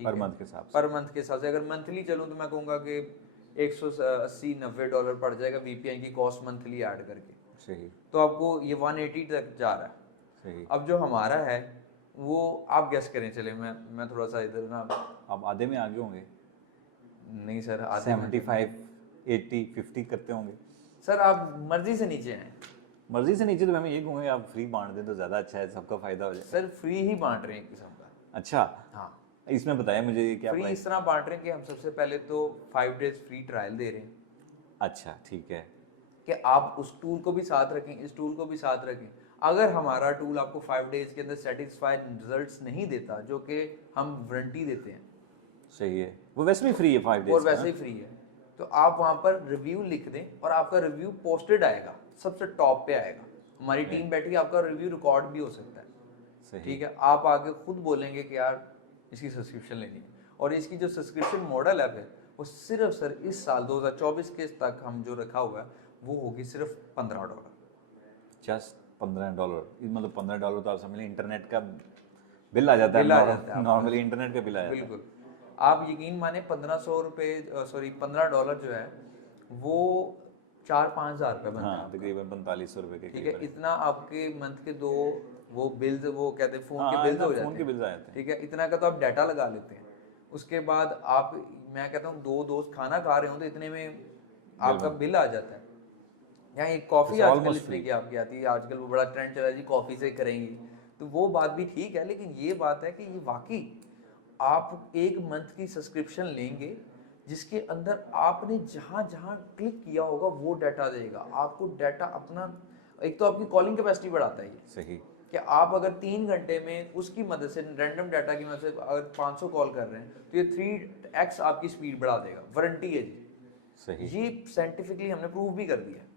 पर मंथ के हिसाब से। पर मंथ के हिसाब से अगर मंथली चलूँ तो मैं कहूँगा कि $180-90 पड़ जाएगा वीपीएन की कॉस्ट मंथली ऐड करके। सही। तो आपको ये 180 तक जा रहा है। सही। अब जो हमारा है वो आप गेस करें, चले मैं थोड़ा सा इधर ना, आप आधे में आगे होंगे? नहीं सर, 75, 80, 50 करते होंगे सर। आप मर्जी से नीचे हैं। मर्जी से नीचे तो हमें ये कहूँगे आप फ्री बांट दें तो ज़्यादा अच्छा है, सबका फायदा हो जाए। सर फ्री ही बांट रहे हैं एक किस्म का। अच्छा, हाँ, इसमें बताया मुझे ये क्या फ्री इस तरह बांट रहे हैं कि हम सबसे पहले तो 5 डेज फ्री ट्रायल दे रहे हैं। अच्छा, ठीक है, कि आप उस टूल को भी साथ रखें, इस टूल को भी साथ रखें। अगर हमारा टूल आपको 5 डेज के अंदर सेटिस्फाइड रिजल्ट्स नहीं देता, जो कि हम वारंटी देते हैं। सही है, वो वैसे भी फ्री है 5 डेज और वैसे ही फ्री है। तो आप वहाँ पर रिव्यू लिख दें और आपका रिव्यू पोस्टेड आएगा, सबसे टॉप पे आएगा, हमारी टीम बैठी, आपका रिव्यू रिकॉर्ड भी हो सकता है। सही। ठीक है, आप आगे खुद बोलेंगे कि यार इसकी सब्सक्रिप्शन लेनी है। और इसकी जो सब्सक्रिप्शन मॉडल है फिर वो सिर्फ सर इस साल 2024 के तक हम जो रखा हुआ है वो होगी सिर्फ $15। जस्ट $15, मतलब $15 तो आप समझ लें इंटरनेट का बिल आ जाता बिल आ है, जाता है नॉर्मली इंटरनेट का बिल आ जाता है। बिल्कुल। आप यकीन माने $1500 सॉरी $15 जो है वो 4-5 हज़ार रुपये बनता है हाँ, आपका। तकरीबन 4500 रुपये के ठीक है, करीब। इतना आपके मंथ के 2 वो बिल्स, वो कहते हैं फोन के हाँ, बिल्स ना हो फोन जाते के हैं। बिल्स आ जाते हैं। ठीक है, इतना का तो आप डाटा लगा लेते हैं। उसके बाद आप, मैं कहता हूँ 2 दोस्त खाना खा रहे हो तो इतने में आपका बिल आ जाता है। यहाँ एक कॉफ़ी It's आजकल almost इतने free। की आपकी आती है, आजकल वो बड़ा ट्रेंड चला है जी कॉफ़ी से करेंगी, तो वो बात भी ठीक है, लेकिन ये बात है कि ये वाकई आप एक मंथ की सब्सक्रिप्शन लेंगे जिसके अंदर आपने जहाँ जहाँ क्लिक किया होगा वो डाटा देगा आपको। डाटा अपना, एक तो आपकी कॉलिंग कैपेसिटी बढ़ाता है ये सही। कि आप अगर 3 घंटे में उसकी मदद से, रैंडम डाटा की मदद से अगर 500 कॉल कर रहे हैं तो ये 3x आपकी स्पीड बढ़ा देगा, वारंटी है जी। सही। ये साइंटिफिकली हमने प्रूव भी कर दिया है।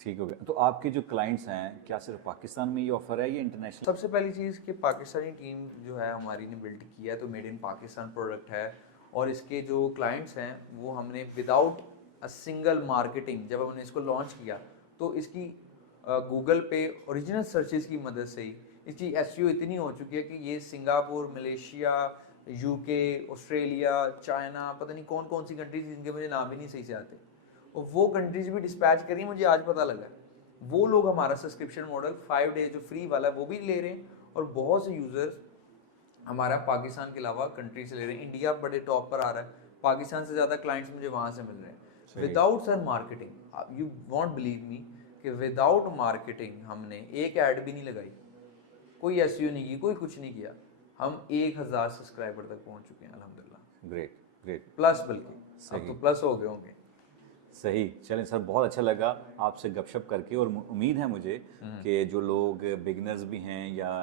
ठीक हो गया। तो आपके जो क्लाइंट्स हैं क्या सिर्फ पाकिस्तान में ये ऑफर है या इंटरनेशनल? सबसे पहली चीज़ कि पाकिस्तानी टीम जो है हमारी ने बिल्ड किया है, तो मेड इन पाकिस्तान प्रोडक्ट है। और इसके जो क्लाइंट्स हैं वो हमने विदाउट अ सिंगल मार्केटिंग, जब हमने इसको लॉन्च किया तो इसकी गूगल पे ओरिजिनल सर्चेस की मदद से ही इसकी एसईओ इतनी हो चुकी है कि ये Singapore, Malaysia, UK, Australia, China, पता नहीं कौन कौन सी कंट्रीज जिनके मुझे नाम भी नहीं सही से आते, और वो कंट्रीज भी डिस्पैच करी, मुझे आज पता लगा है। वो लोग हमारा सब्सक्रिप्शन मॉडल 5 डेज जो फ्री वाला है वो भी ले रहे हैं, और बहुत से यूज़र्स हमारा पाकिस्तान के अलावा कंट्री से ले रहे हैं। इंडिया बड़े टॉप पर आ रहा है, पाकिस्तान से ज़्यादा क्लाइंट्स मुझे वहाँ से मिल रहे हैं without sir marketing. You won't believe me कि विदाउट मार्केटिंग हमने एक ऐड भी नहीं लगाई, कोई एसईओ नहीं की, कोई कुछ नहीं किया, हम 1000 सब्सक्राइबर तक पहुँच चुके हैं अल्हम्दुलिल्लाह। Great, great. प्लस, बल्कि अब तो प्लस हो गए होंगे। सही। चलें सर, बहुत अच्छा लगा आपसे गपशप करके, और उम्मीद है मुझे कि जो लोग बिगनर्स भी हैं या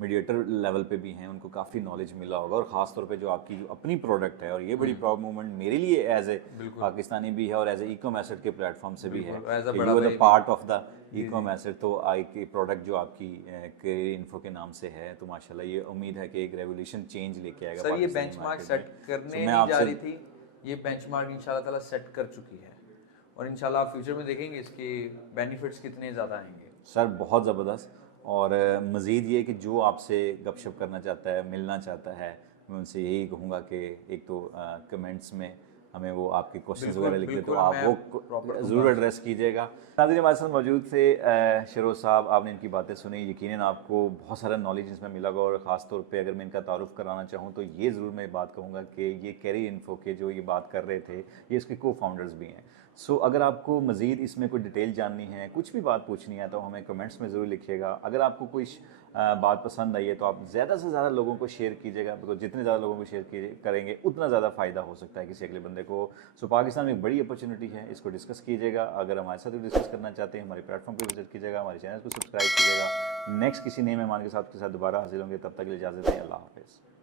मीडिएटर लेवल पे भी हैं उनको काफ़ी नॉलेज मिला होगा, और ख़ास तौर पे जो आपकी जो अपनी प्रोडक्ट है, और ये बड़ी प्राउड मोमेंट मेरे लिए एज ए पाकिस्तानी भी है और एज ए ई-कॉम एसेट के प्लेटफॉर्म से भी है कि you are the part of the e-com asset. तो आई प्रोडक्ट जो आपकी करियर इन्फो के नाम से है, तो माशाल्लाह ये उम्मीद है कि एक रेवोल्यूशन चेंज लेके आएगा। सर ये बेंचमार्क सेट करने नहीं जा रही थी, ये बेंचमार्क इंशाल्लाह ताला सेट कर चुकी है, और इंशाल्लाह आप फ्यूचर में देखेंगे इसके बेनिफिट्स कितने ज़्यादा आएंगे। सर बहुत ज़बरदस्त। और मज़ीद ये कि जो आपसे गपशप करना चाहता है, मिलना चाहता है, मैं उनसे यही कहूँगा कि एक तो कमेंट्स में हमें वो आपके क्वेश्चंस वगैरह लिख दे, तो आप वो ज़रूर एड्रेस कीजिएगा। नाज़रीन, हमारे साथ मौजूद थे शिरोज़ साहब, आपने इनकी बातें सुनी, यकीनन आपको बहुत सारा नॉलेज इसमें मिला होगा। और ख़ास तौर पे अगर मैं इनका तारुफ़ कराना चाहूँ तो ये ज़रूर मैं बात कहूँगा कि ये कैरियर इन्फो के जो ये बात कर रहे थे, ये इसके को फाउंडर्स भी हैं। सो अगर आपको मज़ीद इसमें कोई डिटेल जाननी है, कुछ भी बात पूछनी है, तो हमें कमेंट्स में ज़रूर लिखिएगा। अगर आपको कोई बात पसंद आई है तो आप ज़्यादा से ज़्यादा लोगों को शेयर कीजिएगा, बिकॉज जितने ज़्यादा लोगों को शेयर करेंगे उतना ज़्यादा फ़ायदा हो सकता है किसी अगले बंदे को। सो पाकिस्तान में एक बड़ी अपॉर्चुनिटी है, इसको डिस्कस कीजिएगा। अगर हमारे साथ डिस्कस करना चाहते हैं, हमारे प्लेटफॉर्म पर विजिट कीजिएगा, हमारे चैनल को सब्सक्राइब कीजिएगा। नेक्स्ट किसी नए मेहमान के साथ दोबारा हाजिर होंगे, तब तक के लिए इजाज़त दें। अल्लाह हाफ़िज़।